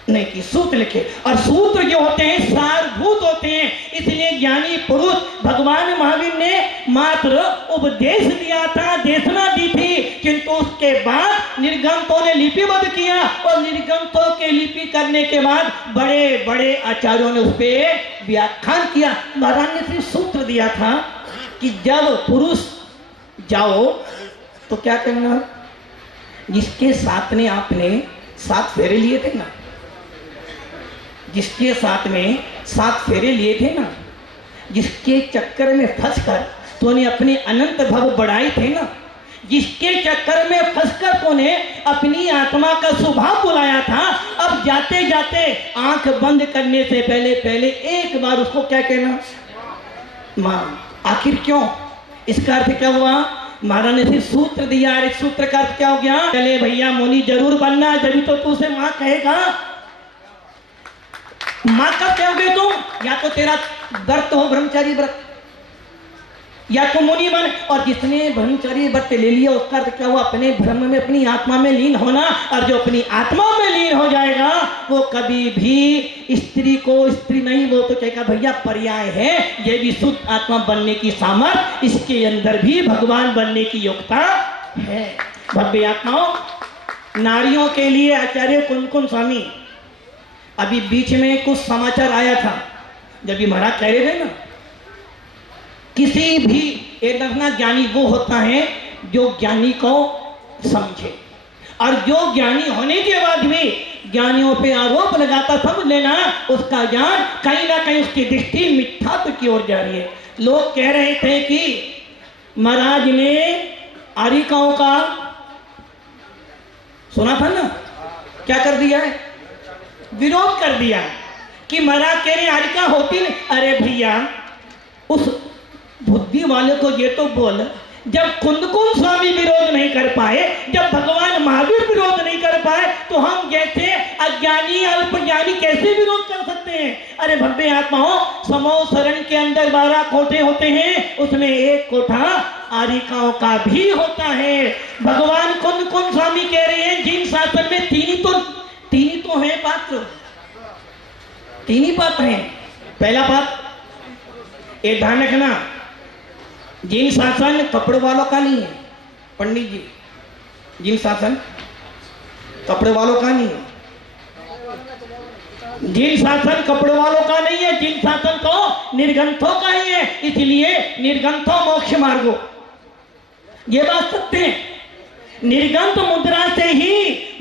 नहीं की, सूत्र लिखे। और सूत्र जो होते हैं सारभूत होते हैं। इसलिए ज्ञानी पुरुष भगवान महावीर ने मात्र उपदेश दिया था, देशना दी थी, किंतु उसके बाद निर्गमों ने लिपिबद्ध किया, और निर्गमों के लिपि करने के बाद बड़े बड़े आचार्यों ने उस पर व्याख्यान किया। महाराज ने सिर्फ सूत्र दिया था कि जब पुरुष जाओ तो क्या करना, जिसके साथ में आपने 7 फेरे लिए थे ना, जिसके साथ में 7 फेरे लिए थे ना, जिसके चक्कर में फंसकर तूने अपने अनंत भव बढ़ाए थे ना, जिसके चक्कर में फंसकर तूने अपनी आत्मा का स्वभाव बुलाया था, अब जाते जाते आंख बंद करने से पहले एक बार उसको क्या कहना, मां। आखिर क्यों? इसका अर्थ क्या हुआ? महाराज ने सिर्फ सूत्र दिया। इस सूत्र का अर्थ क्या हो गया? चले भैया मुनि जरूर बनना, जब तो तू उसे मां कहेगा। मां कब कहोगे तुम? या तो तेरा व्रत हो ब्रह्मचारी व्रत, या तो मुनि बन। और जिसने ब्रह्मचारी व्रत ले लिया उसका अर्थ क्या हुआ? अपने ब्रह्म में, अपनी आत्मा में लीन होना। और जो अपनी आत्मा में लीन हो जाएगा वो कभी भी स्त्री को स्त्री नहीं, वो तो कहेगा भैया पर्याय है, ये भी शुद्ध आत्मा बनने की सामर्थ्य, इसके अंदर भी भगवान बनने की योग्यता है। भव्य आत्माओं, नारियों के लिए आचार्य कुन स्वामी, अभी बीच में कुछ समाचार आया था, जब ये महाराज कह रहे थे ना, किसी भी एक दर्शना ज्ञानी वो होता है जो ज्ञानी को समझे, और जो ज्ञानी होने के बाद भी ज्ञानियों पे आरोप लगाता, समझ लेना उसका ज्ञान कहीं ना कहीं उसकी दृष्टि मिथ्यात्व की ओर जा रही है। लोग कह रहे थे कि महाराज ने आरिकाओं का, सुना था ना, क्या कर दिया है? विरोध कर दिया कि महाराज कह रहे आरिका होती नहीं। अरे भैया, उस बुद्धि वाले को ये तो बोल, जब कुन स्वामी विरोध नहीं कर पाए, जब भगवान महावीर विरोध नहीं कर पाए, तो हम जैसे अज्ञानी अल्पज्ञानी कैसे विरोध कर सकते हैं? अरे भव्य आत्माओं, समो शरण के अंदर 12 कोठे होते हैं, उसमें एक कोठा आरिकाओं का भी होता है। भगवान कुन स्वामी कह रहे हैं जिन शासन में तीन ही तो है पात्र, 3 ही पात्र हैं। पहला पात्र ये ध्यान रखना, जिन शासन कपड़े वालों का नहीं है, पंडित जी, जिन शासन कपड़े वालों का नहीं है, जिन शासन कपड़े वालों का नहीं है, जिन शासन तो निर्ग्रंथों का ही है। इसलिए निर्ग्रंथों मोक्ष मार्गो, ये बात सत्य है। निर्गंत मुद्रा से ही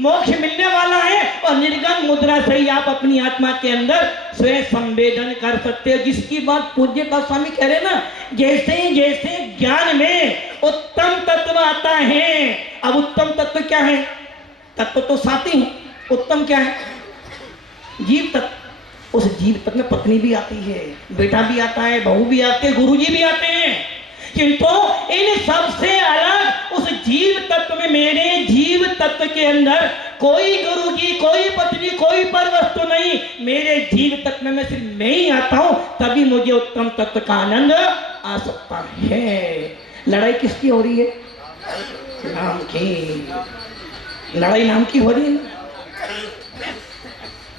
मोक्ष मिलने वाला है और निर्गंत मुद्रा से ही आप अपनी आत्मा के अंदर स्वयं संवेदन कर सकते हो। जिसकी बात पूज्य गोस्वामी कह रहे ना, जैसे जैसे ज्ञान में उत्तम तत्व आता है। अब उत्तम तत्व क्या है? तत्व तो साथ ही है, उत्तम क्या है? जीव तत्व। उस जीव तत्व में पत्नी भी आती है, बेटा भी आता है, बहू भी आते हैं, गुरुजी भी आते हैं, किंतु इन सबसे अलग उस जीव तत्व में, मेरे जीव तत्व के अंदर कोई गुरुजी, कोई पत्नी, कोई पर वस्तु नहीं। मेरे जीव तत्व में सिर्फ मैं ही आता हूं, तभी मुझे उत्तम तत्व का आनंद आ सकता है। लड़ाई किसकी हो रही है? नाम की लड़ाई, नाम की हो रही है।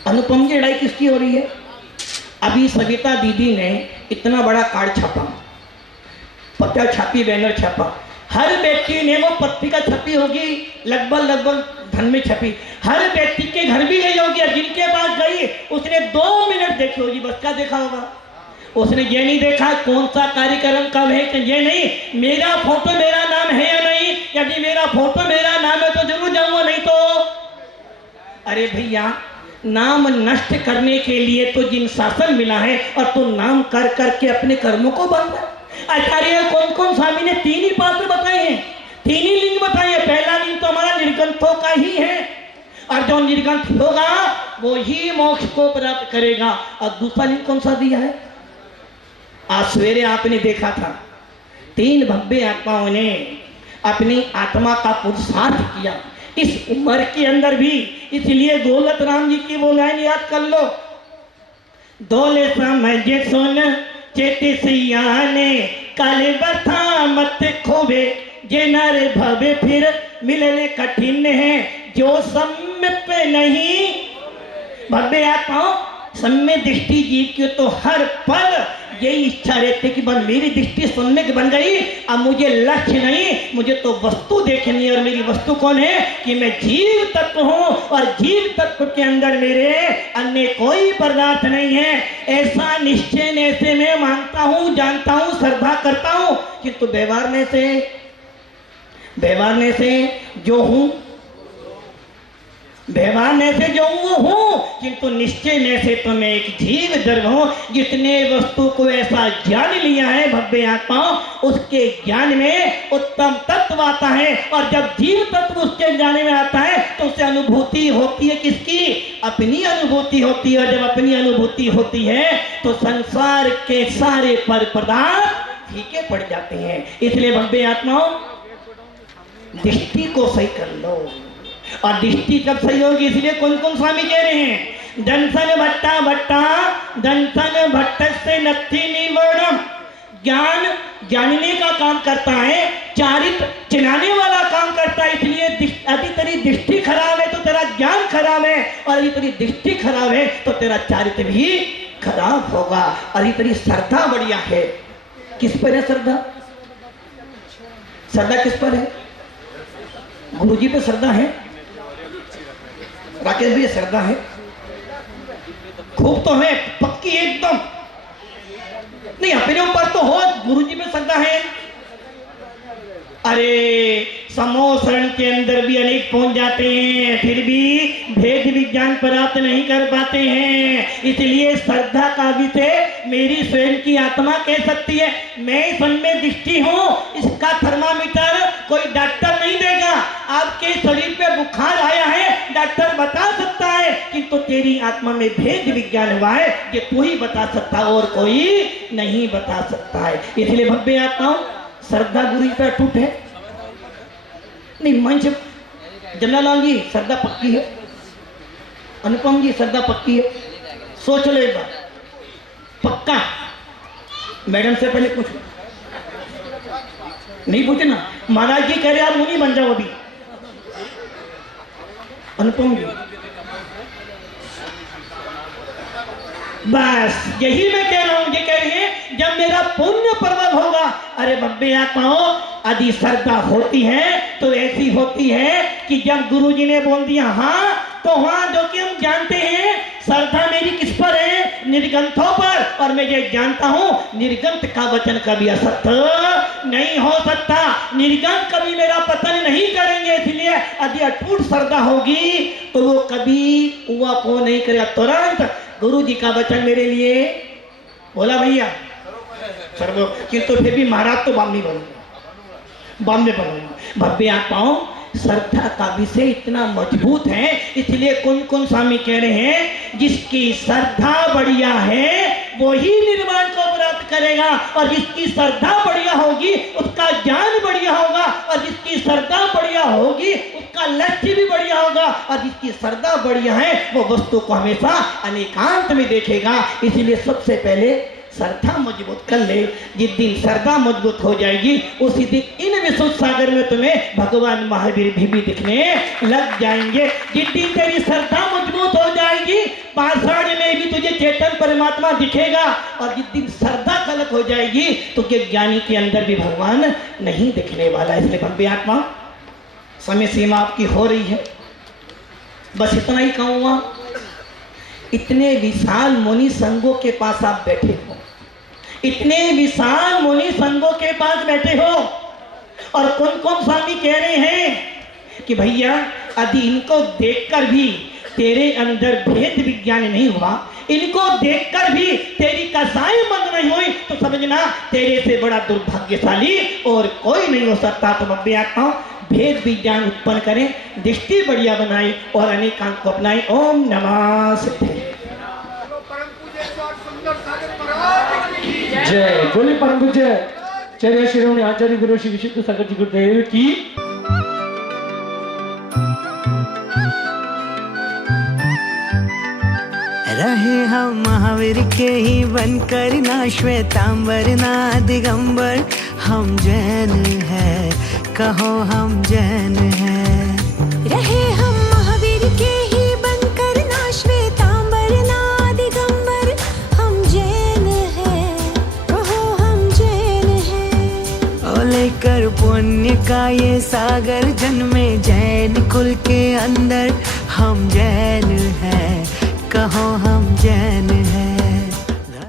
अनुपम की लड़ाई किसकी हो रही है? अभी सविता दीदी ने इतना बड़ा कार्ड छापा, पत्ता छापी, बैनर छापा, हर व्यक्ति ने वो पत्रिका छपी होगी, लगभग धन में छपी, हर व्यक्ति के घर भी गई होगी, जिनके पास गई उसने 2 मिनट देखी होगी, बस क्या देखा होगा? उसने ये नहीं देखा कौन सा कार्यक्रम कब है, कि ये नहीं मेरा फोटो मेरा नाम है या नहीं, यदि मेरा फोटो मेरा नाम है तो जरूर जाऊंगा, नहीं तो अरे भैया, नाम नष्ट करने के लिए तो जिन शासन मिला है और तो नाम कर करके अपने कर्मों को बांधा। आचार्य कौन कौन स्वामी ने 3 ही पात्र बताए हैं, 3 ही लिंग बताए हैं। पहला लिंग तो हमारा निर्गंथों का ही है, और जो निर्गंथ होगा वो ही मोक्ष को प्राप्त करेगा। और दूसरा लिंग कौन सा दिया है? आज सवेरे आपने देखा था 3 भव्य आत्माओं ने अपनी आत्मा का पुरुषार्थ किया इस उम्र के अंदर भी। इसलिए गोलत राम जी की वो लाइन याद कर लो, दोले समझे सुन चेते सियाने, काले बथा मत खोबे, जे नर भवे फिर मिलने कठिन है, जो सम्यक पे नहीं। भव्य आत्माओं, सम्य दृष्टि जीव की तो हर पल यही इच्छा रहती कि बस मेरी दृष्टि सम्यक बन गई, अब मुझे लक्ष्य नहीं, मुझे तो वस्तु देखनी है। और मेरी वस्तु कौन है? कि मैं जीव तत्व हूँ, और जीव तत्व के अंदर मेरे अन्य कोई पदार्थ नहीं है। ऐसा निश्चय ऐसे मैं मानता हूँ, जानता हूँ, श्रद्धा करता हूँ, किंतु व्यवहारने से जो हूँ, व्यवहार से जो वो हूँ, किंतु निश्चय में से तो मैं एक जीव धर्म हूँ। जितने वस्तु को ऐसा ज्ञान लिया है भव्य आत्माओं, उसके ज्ञान में उत्तम तत्व आता है, और जब जीव तत्व उसके ज्ञान में आता है तो उसे अनुभूति होती है। किसकी? अपनी अनुभूति होती है। और जब अपनी अनुभूति होती है तो संसार के सारे पर पदार्थ फीके पड़ जाते हैं। इसलिए भव्य आत्माओं, दृष्टि को सही कर लो, और दृष्टि कब सही होगी? इसलिए कौन कौन स्वामी कह रहे हैं, दंसन भट्टा भट्टा दंसन भट्ट से नथी निवर्णम। ज्ञान जानने का काम करता है, चारित्र चिनाने वाला काम करता है। इसलिए यदि तेरी दृष्टि खराब है तो तेरा ज्ञान खराब है, और यदि तेरी दृष्टि खराब है तो तेरा चारित्र भी खराब होगा। और यदि तेरी श्रद्धा बढ़िया है, किस पर है श्रद्धा? श्रद्धा किस पर है? गुरुजी पे श्रद्धा है, राकेश भी श्रद्धा है, खूब तो है, पक्की एकदम नहीं, अपने ऊपर तो हो, गुरुजी में श्रद्धा है। अरे समोसरण के अंदर भी अनेक पहुंच जाते हैं, फिर भी भेद विज्ञान प्राप्त नहीं कर पाते हैं। इसलिए श्रद्धा का विषय मेरी स्वयं की आत्मा कह सकती है। मैं सम्य दृष्टि हूँ, इसका थर्मामीटर कोई डॉक्टर नहीं देगा। आपके शरीर पे बुखार आया है, डॉक्टर बता सकता है, किंतु तेरी आत्मा में भेद विज्ञान हुआ है, ये तू ही बता सकता, और कोई नहीं बता सकता है। इसलिए भव्य आत्माओं, श्रद्धा गुरु पे अटूट है नहीं। मंच जमनालाल जी श्रद्धा पक्की है, अनुपम जी श्रद्धा पक्की है, सोच लो एक बार, पक्का। मैडम से पहले पूछो, नहीं पूछे ना, महाराज जी कह रहे आप मुनि बन जाओ अभी। अनुपम जी, बस यही मैं कह रहा हूं, ये कह रही है जब मेरा पुण्य प्रबल होगा। अरे भव्य आत्माओं, यदि श्रद्धा होती है तो ऐसी होती है कि जब गुरुजी ने बोल दिया हाँ, तो हाँ, जो कि हम जानते हैं श्रद्धा मेरी किस पर है? निर्गंथों पर। और मैं ये जानता हूं निर्गंथ का वचन कभी असत्य नहीं हो सकता, निर्गंथ कभी मेरा पतन नहीं करेंगे। यदि अटूट श्रद्धा होगी तो वो कभी हुआ को नहीं करेगा। तुरंत गुरु जी का वचन मेरे लिए बोला भैया सर्व, किंतु फिर भी महाराज तो बाम नहीं बनूंगा, बाम में बनूंगा। भव्य आत्माओं, श्रद्धा का विषय इतना मजबूत है, इसलिए कौन कौन स्वामी कह रहे हैं जिसकी श्रद्धा बढ़िया है वही निर्वाण को प्राप्त करेगा, और जिसकी श्रद्धा बढ़िया होगी उसका ज्ञान बढ़िया होगा, और जिसकी श्रद्धा बढ़िया होगी उसका लक्ष्य भी बढ़िया होगा, और जिसकी श्रद्धा बढ़िया है वो वस्तु को हमेशा अनेकांत में देखेगा। इसलिए सबसे पहले श्रद्धा मजबूत कर ले। जिस दिन श्रद्धा मजबूत हो जाएगी उसी दिन इन विश्व सागर में तुम्हें भगवान महावीर भी दिखने लग जाएंगे। जिस दिन तेरी श्रद्धा मजबूत हो जाएगी पाषाण में भी तुझे चेतन परमात्मा दिखेगा, और जिस दिन श्रद्धा कलक हो जाएगी तो ज्ञानी के अंदर भी भगवान नहीं दिखने वाला। इसलिए भव्य आत्मा, समय सीमा आपकी हो रही है, बस इतना ही कहूँगा। इतने विशाल मुनि संघों के पास आप बैठे हो, इतने विशाल मुनि संघों के पास बैठे हो, और कौन कौन स्वामी कह रहे हैं कि भैया यदि इनको देखकर भी तेरे अंदर भेद विज्ञान नहीं हुआ, इनको देखकर भी तेरी कसाई बंद नहीं हुई, तो समझना तेरे से बड़ा दुर्भाग्यशाली और कोई नहीं हो सकता। तो भव्य आत्माओं, भेद विज्ञान उत्पन्न करें, दृष्टि बढ़िया बनाएं और अनेकांत को अपनाएं। ओम नमः सिद्धे। जय बोले परम पूज्य चर्या शिरोमणि आचार्य गुरु श्री विशुद्ध सागर जी गुरुदेव की। रहे हम महावीर के ही बनकर, ना श्वेतांबर ना दिगंबर, हम जैन हैं, कहो हम जैन हैं। रहे हम महावीर के ही बनकर, ना श्वेतांबर ना दिगंबर, हम जैन हैं, कहो हम जैन हैं। ओ लेकर पुण्य का ये सागर, जन्मे जैन कुल के अंदर, हम जैन हैं, कहो हम जैन हैं।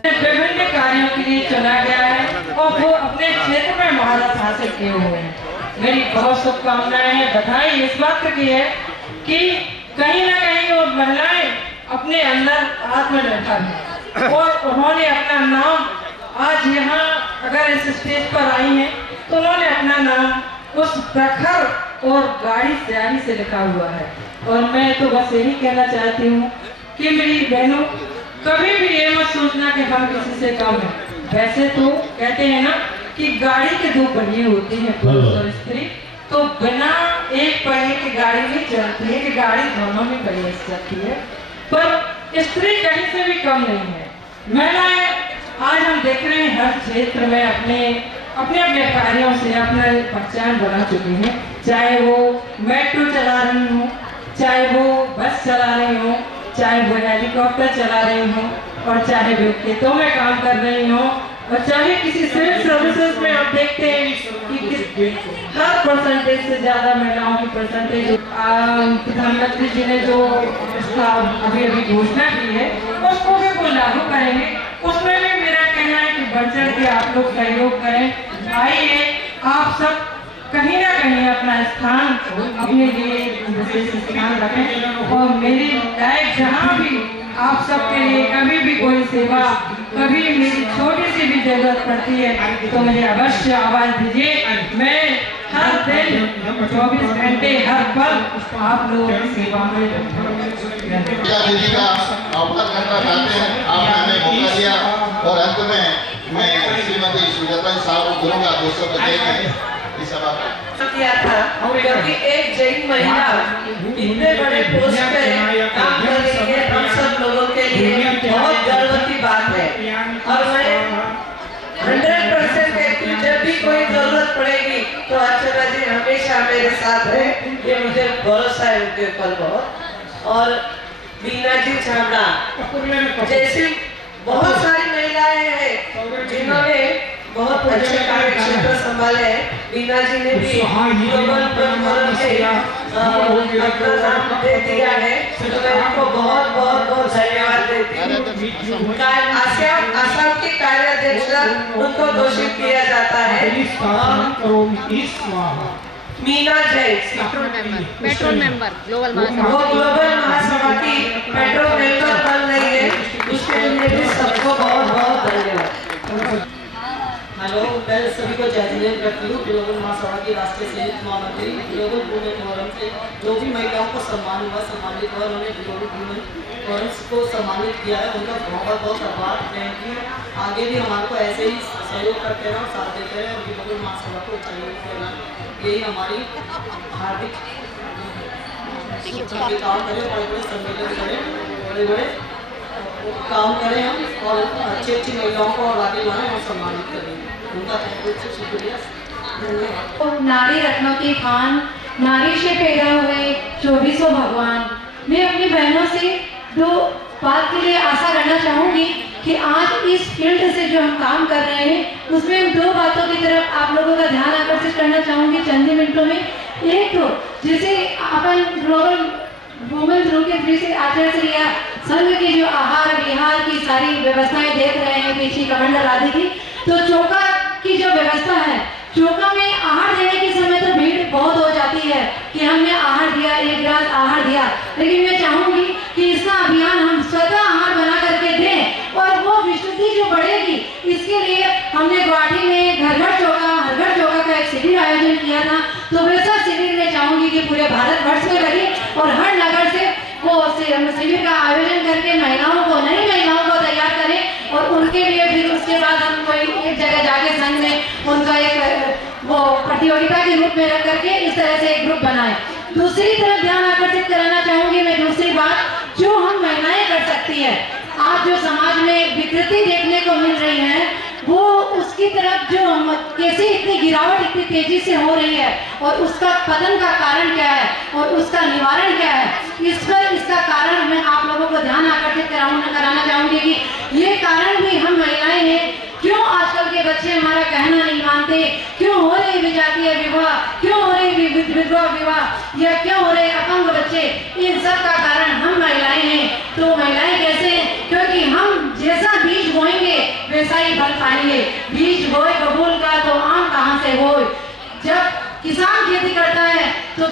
विभिन्न कार्यों के लिए चला गया है और वो अपने क्षेत्र में महारत हासिल किए हुए हैं। मेरी बहुत शुभकामनाएं हैं, बधाई इस बात की है कि कहीं ना कहीं वो महिलाएं अपने अंदर आत्मनिर्भर हैं और उन्होंने अपना नाम आज यहाँ अगर इस स्टेज पर आई हैं तो उन्होंने अपना नाम उस प्रखर और गाढ़ी स्याही से लिखा हुआ है। और मैं तो बस यही कहना चाहती हूँ कि मेरी बहनों, कभी भी ये मत सोचना कि हम किसी से कम हैं। वैसे तो कहते हैं ना कि गाड़ी के दो पहिए होते हैं, पुरुष और स्त्री, तो बिना एक पहिए की गाड़ी नहीं चलती है, कि गाड़ी दोनों में पहिए से चलती है, पर स्त्री कहीं से भी कम नहीं है। महिलाएं आज हम देख रहे हैं हर क्षेत्र में अपने अपने कार्यों से अपना पहचान बना चुकी हैं, चाहे वो मेट्रो चला रही हो, चाहे वो बस चला रही हो, चाहे वो हेलीकॉप्टर चला रही हो, और चाहे वो खेतों में काम कर रही हो, और चाहे किसी सिविल सर्विसेज में आप देखते हैं कि हर परसेंटेज से ज्यादा महिलाओं की परसेंटेज। प्रधानमंत्री जी ने जो इसका अभी घोषणा की है उसको भी वो लागू करेंगे। उसमें भी मेरा कहना है कि बढ़ चढ़ के आप लोग सहयोग करें। आइए आप सब कहीं ना कहीं अपना स्थान अपने लिए विशेष स्थान रखें, और मेरी लाइफ जहाँ भी आप सबके लिए कभी भी कोई सेवा, कभी मेरी छोटी सी भी जरूरत पड़ती है तो मुझे अवश्य आवाज दीजिए। मैं हर दिन 24 घंटे हर पल आप लोगों की सेवा में दीदी का आभार करना चाहते हैं, आपने हमें मौका दिया। और अंत में मैं श्रीमती सुजाता साहब गुरु का 200 को देंगे इस सभा किया था, क्योंकि एक जैन महिला इतने बड़े पोस्ट पे काम कर रही है, हम सब लोगों के लिए बहुत गर्व की बात है। और मैं 100% कहती हूँ, जब भी कोई जरूरत पड़ेगी तो अर्चना जी हमेशा मेरे साथ है, ये मुझे भरोसा है उनके ऊपर बहुत। और बीना जी छाबड़ा जैसी बहुत सारी महिलाएं हैं जिन्होंने बहुत अच्छे कार्य क्षेत्र संभाले हैं। बीना जी ने भी ग्लोबल प्लेटफॉर्म से अपना नाम दे दिया है, तो मैं उनको बहुत बहुत बहुत धन्यवाद देती हूँ। आसाम के कार्याध्यक्ष उनको घोषित किया जाता है। Meena Jain, petrol member global वो ग्लोबल महासभा की पेट्रोल मेंबर बन रही है, उसके लिए भी सबको बहुत बहुत धन्यवाद। हेलो, मैं सभी को जय हिंद करती हूँ। ग्लोबल महासभा की राष्ट्रीय संयुक्त महामंत्री ग्लोबल वुमेन फोरम से जो भी महिलाओं को सम्मान हुआ, सम्मानित हुआ, उन्होंने ग्लोबल वुमेन फोरम को सम्मानित किया है, उनका बहुत बहुत आभार। Thank you. आगे भी हमारे को ऐसे ही सहयोग करते रहो, साथ देते रहे और ग्लोबल महासभा को ऊंचाइयों पर लेना, यही हमारी हार्दिक काम करें, बड़े बड़े सम्मेलन करें, बड़े बड़े काम करें हम और अच्छी अच्छी महिलाओं को और आगे बढ़ाएं और सम्मानित करें। उनका बहुत से शुक्रिया। नारी रत्नों की खान, नारी से पैदा हुए 24 भगवान। मैं अपनी बहनों से दो बात के लिए आशा करना चाहूँगी कि आज इस फील्ड से जो हम काम कर रहे हैं उसमें हम दो बातों की तरफ आप लोगों का ध्यान आकर्षित करना चाहूँगी चंद ही मिनटों में। एक तो जैसे अपन ग्लोबल वुमेन ग्रुप के फ्री से आचार्य या संघ की जो आहार विहार की सारी व्यवस्थाएं देख रहे हैं पीछे कमंडल आदि की, तो चौका की जो व्यवस्था है, चौका में आहार देने के समय तो भीड़ बहुत हो जाती है कि हमने आहार दिया, एक गिलास आहार दिया, लेकिन मैं चाहूंगी कि इसका अभियान हम स्वतः आहार बना करके दें और वो विशुद्धि जो बढ़ेगी, इसके लिए हमने गुवाहाटी में घर घर चौका का एक शिविर आयोजन किया था। तो वैसा शिविर मैं चाहूंगी कि पूरे भारतवर्ष में लगे और हर नगर से वो शिविर का आयोजन करके महिलाओं को, नई महिलाओं को तैयार करें और उनके लिए फिर उसके बाद हम कोई एक जगह जाके संघ में उनका एक वो प्रतियोगिता के रूप में रख करके इस तरह से एक ग्रुप बनाए। दूसरी तरफ ध्यान आकर्षित कराना चाहूंगी मैं, दूसरी बात जो हम महिलाएं कर सकती है, आज जो समाज में विकृति देखने को मिल रही है वो उसकी तरफ जो कैसे इतनी गिरावट इतनी तेजी से हो रही है और उसका पतन का कारण क्या है और उसका निवारण क्या है, इस पर इसका कारण मैं आप लोगों को ध्यान आकर्षित कराना चाहूंगी कि ये कारण भी हम महिलाएं हैं। क्यों आजकल के बच्चे हमारा कहना नहीं मानते, क्यों हो रहे विजातीय विवाह, क्यों हो रहे विधवा विवाह या क्यों हो रहे अपंग बच्चे, इन सब का कारण हम महिलाएं हैं। तो महिलाएं कैसे हैं? क्योंकि हम जैसा बीज बोएंगे वैसा ही फल पाएंगे। बीज बोए बबूल का तो आम कहाँ से होए। जब किसान खेती करता है तो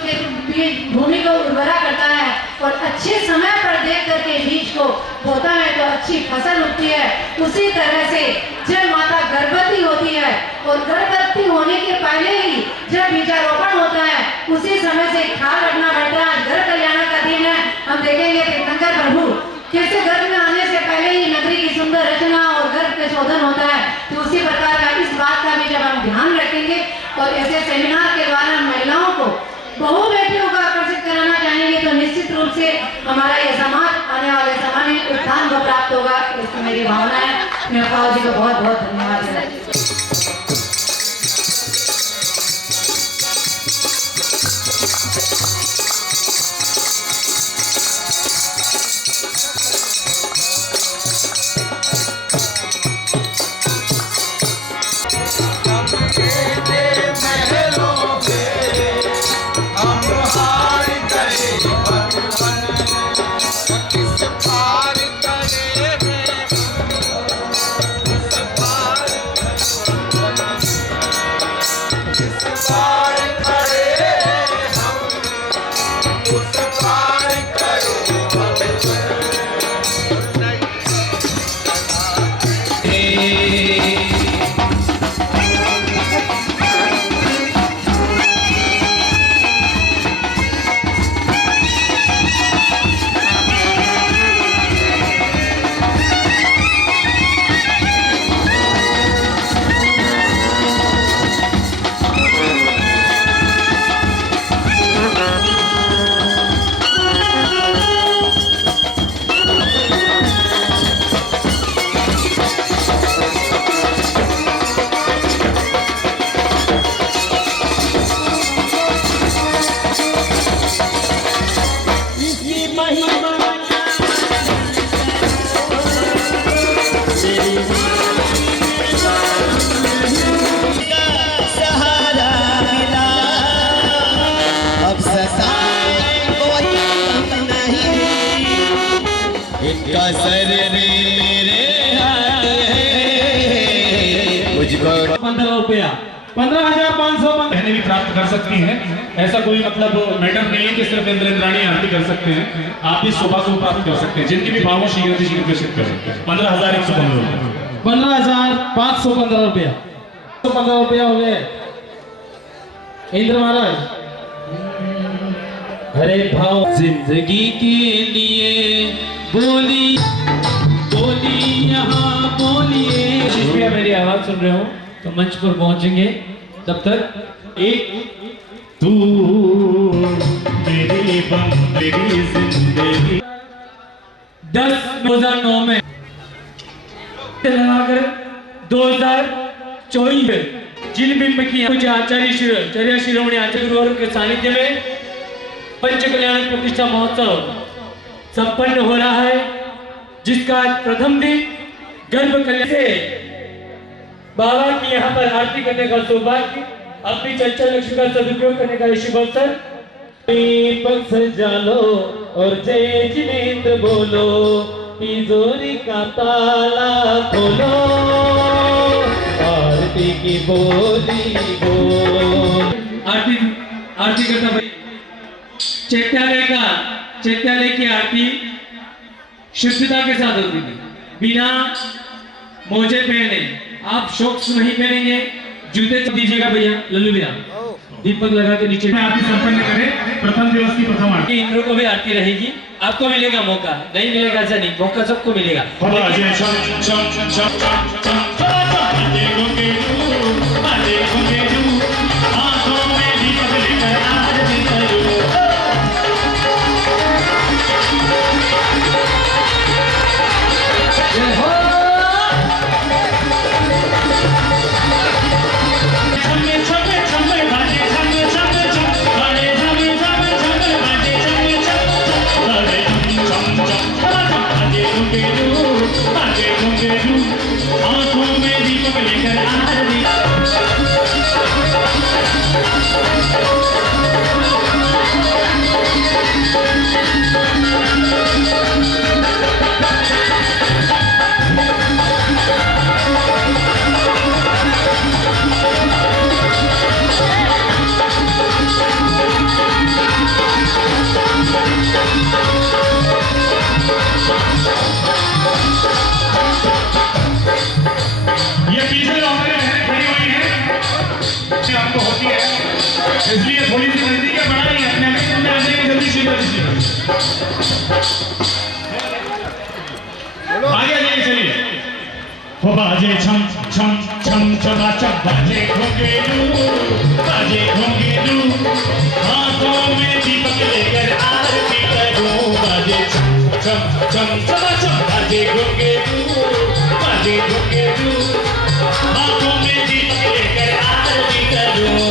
भूमि को उर्वरा करता है और अच्छे समय पर देख करके बीज को बोता है तो अच्छी फसल उगती है। उसी तरह से जब माता गर्भवती होती है और गर्भवती होने के पहले ही जब बीजारोपण होता है उसी समय से ख्याल रखना पड़ता है। गर्भ कल्याण का दिन है, हम देखेंगे तीर्थंकर प्रभु कैसे गर्भ में आने से पहले ही नगरी की सुंदर रचना और गर्भ के शोधन होता है। तो उसी प्रकार का इस बात का भी जब हम ध्यान रखेंगे और ऐसे सेमिनार के द्वारा महिलाओं को, बहु बेटियों को आकर्षित कराना चाहेंगे तो निश्चित रूप से हमारा ये समाज आने वाले समय में उत्थान को प्राप्त होगा। इसकी मेरी भावना है। मैं अपाव जी को बहुत बहुत धन्यवाद देना चाहती हूँ। इनका सर मेरे हाथ है, मुझको 15 रुपया 15,500 बहनें भी प्राप्त कर सकती हैं। ऐसा कोई मतलब मैटर नहीं है कि सिर्फ इंद्राणी आरती कर सकते हैं, आप भी शोभा को प्राप्त कर सकते हैं। जिनकी भी भावों शीघ्र प्रेषित कर सकते हैं। 15,115 रुपये, 15,515 रुपया, 15 रुपया हो गए। इंद्र महाराज, हरे भाव जिंदगी के लिए बोली बोली यहाँ बोलिए। शिष्य मेरी आवाज सुन रहे हो तो मंच पर पहुंचेंगे। तब तक एक तू मेरी बंदगी जिंदगी 10/2009 में लगाकर 2024 में जिन बिंब की पूजा आचार्य शिरोमणि आचार्य गुरुवर के सानिध्य में पंच कल्याण प्रतिष्ठा महोत्सव संपन्न हो रहा है, जिसका प्रथम दिन गर्भ कल्याण से बाबा की यहाँ पर आरती करने का सौभाग्य, अपनी चंचल लक्ष्मी का सदुपयोग करने का शुभ अवसर। दीपक सजा लो और जय जिनेंद्र बोलो, तिजोरी का ताला खोलो, आरती की बोली बोल। आरती करता भाई चैत्यालय की आरती शुद्धता के साथ होती थी, बिना मोजे पहने। आप शॉक्स नहीं पहनेंगे, जूते दीजिएगा भैया, लल्लू भैया दीपक लगा के नीचे आरती संपन्न करें। प्रथम दिवस की प्रथम आरती इंद्र को भी आरती रहेगी, आपको मिलेगा मौका, नहीं मिलेगा ऐसा नहीं, मौका सबको मिलेगा। इसलिए थोड़ी सी गलती क्या बना रही है अपने जल्दी शीघ्र आगे आगे चलिए। हो बाजे छम छम छम चमा चम बाजे घुंघरू, बाजे घुंघरू, हाथों में दीपक लेकर आरती करूं। बाजे छम छम छम चमा चम बाजे घुंघरू, बाजे घुंघरू, हाथों में दीपक लेकर आरती करूं।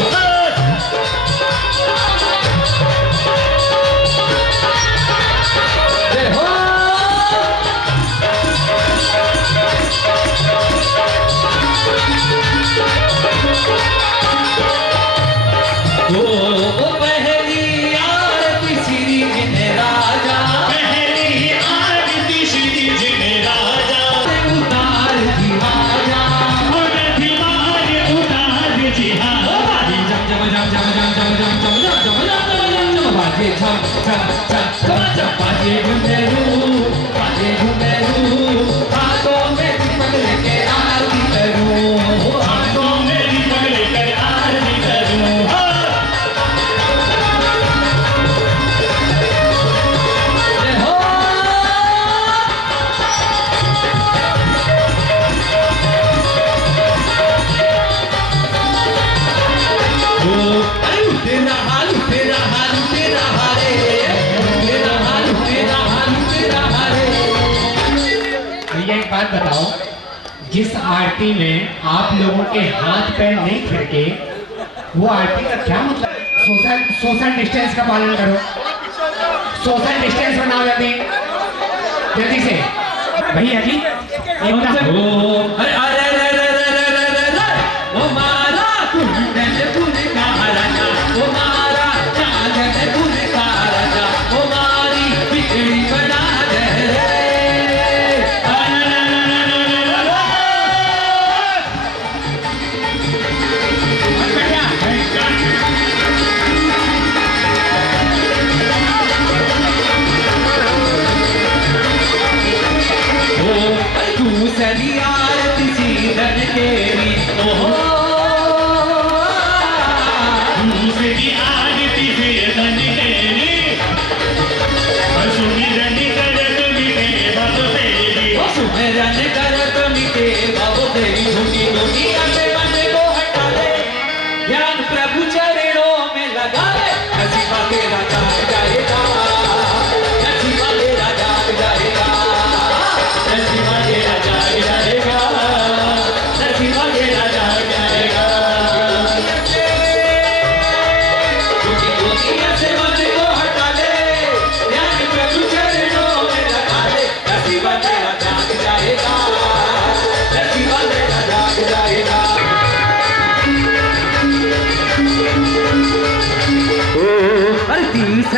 बताओ, जिस आरती में आप लोगों के हाथ पैर नहीं थिरके, वो आरती का क्या मतलब? सोशल डिस्टेंस का पालन करो, सोशल डिस्टेंस बनाओ जल्दी से भैया जी।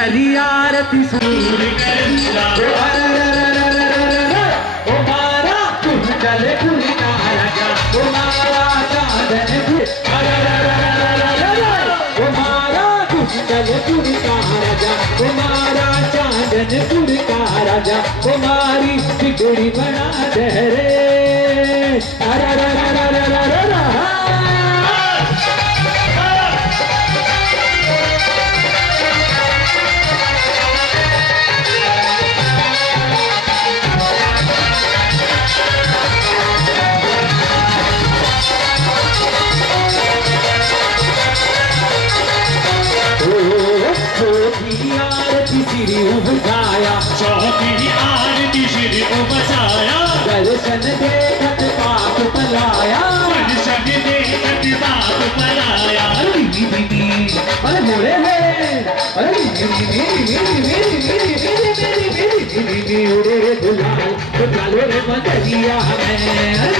तेरी आरती सूर कर ओ मारा तुम चले पूरी राजा ओ मारा चांदन ओ मारा तुम चले पूरी राजा ओ मारा चांदनपुर का राजा कुमारी बिगड़ी बना दे रे आरती श्री बजाया चौथी आरती श्री बजाया दर्शन देखत पाप पलाया दर्शन देखत पाप पलाया अरे मोरे अरे मेरी उड़े गुलाल रे बदरिया में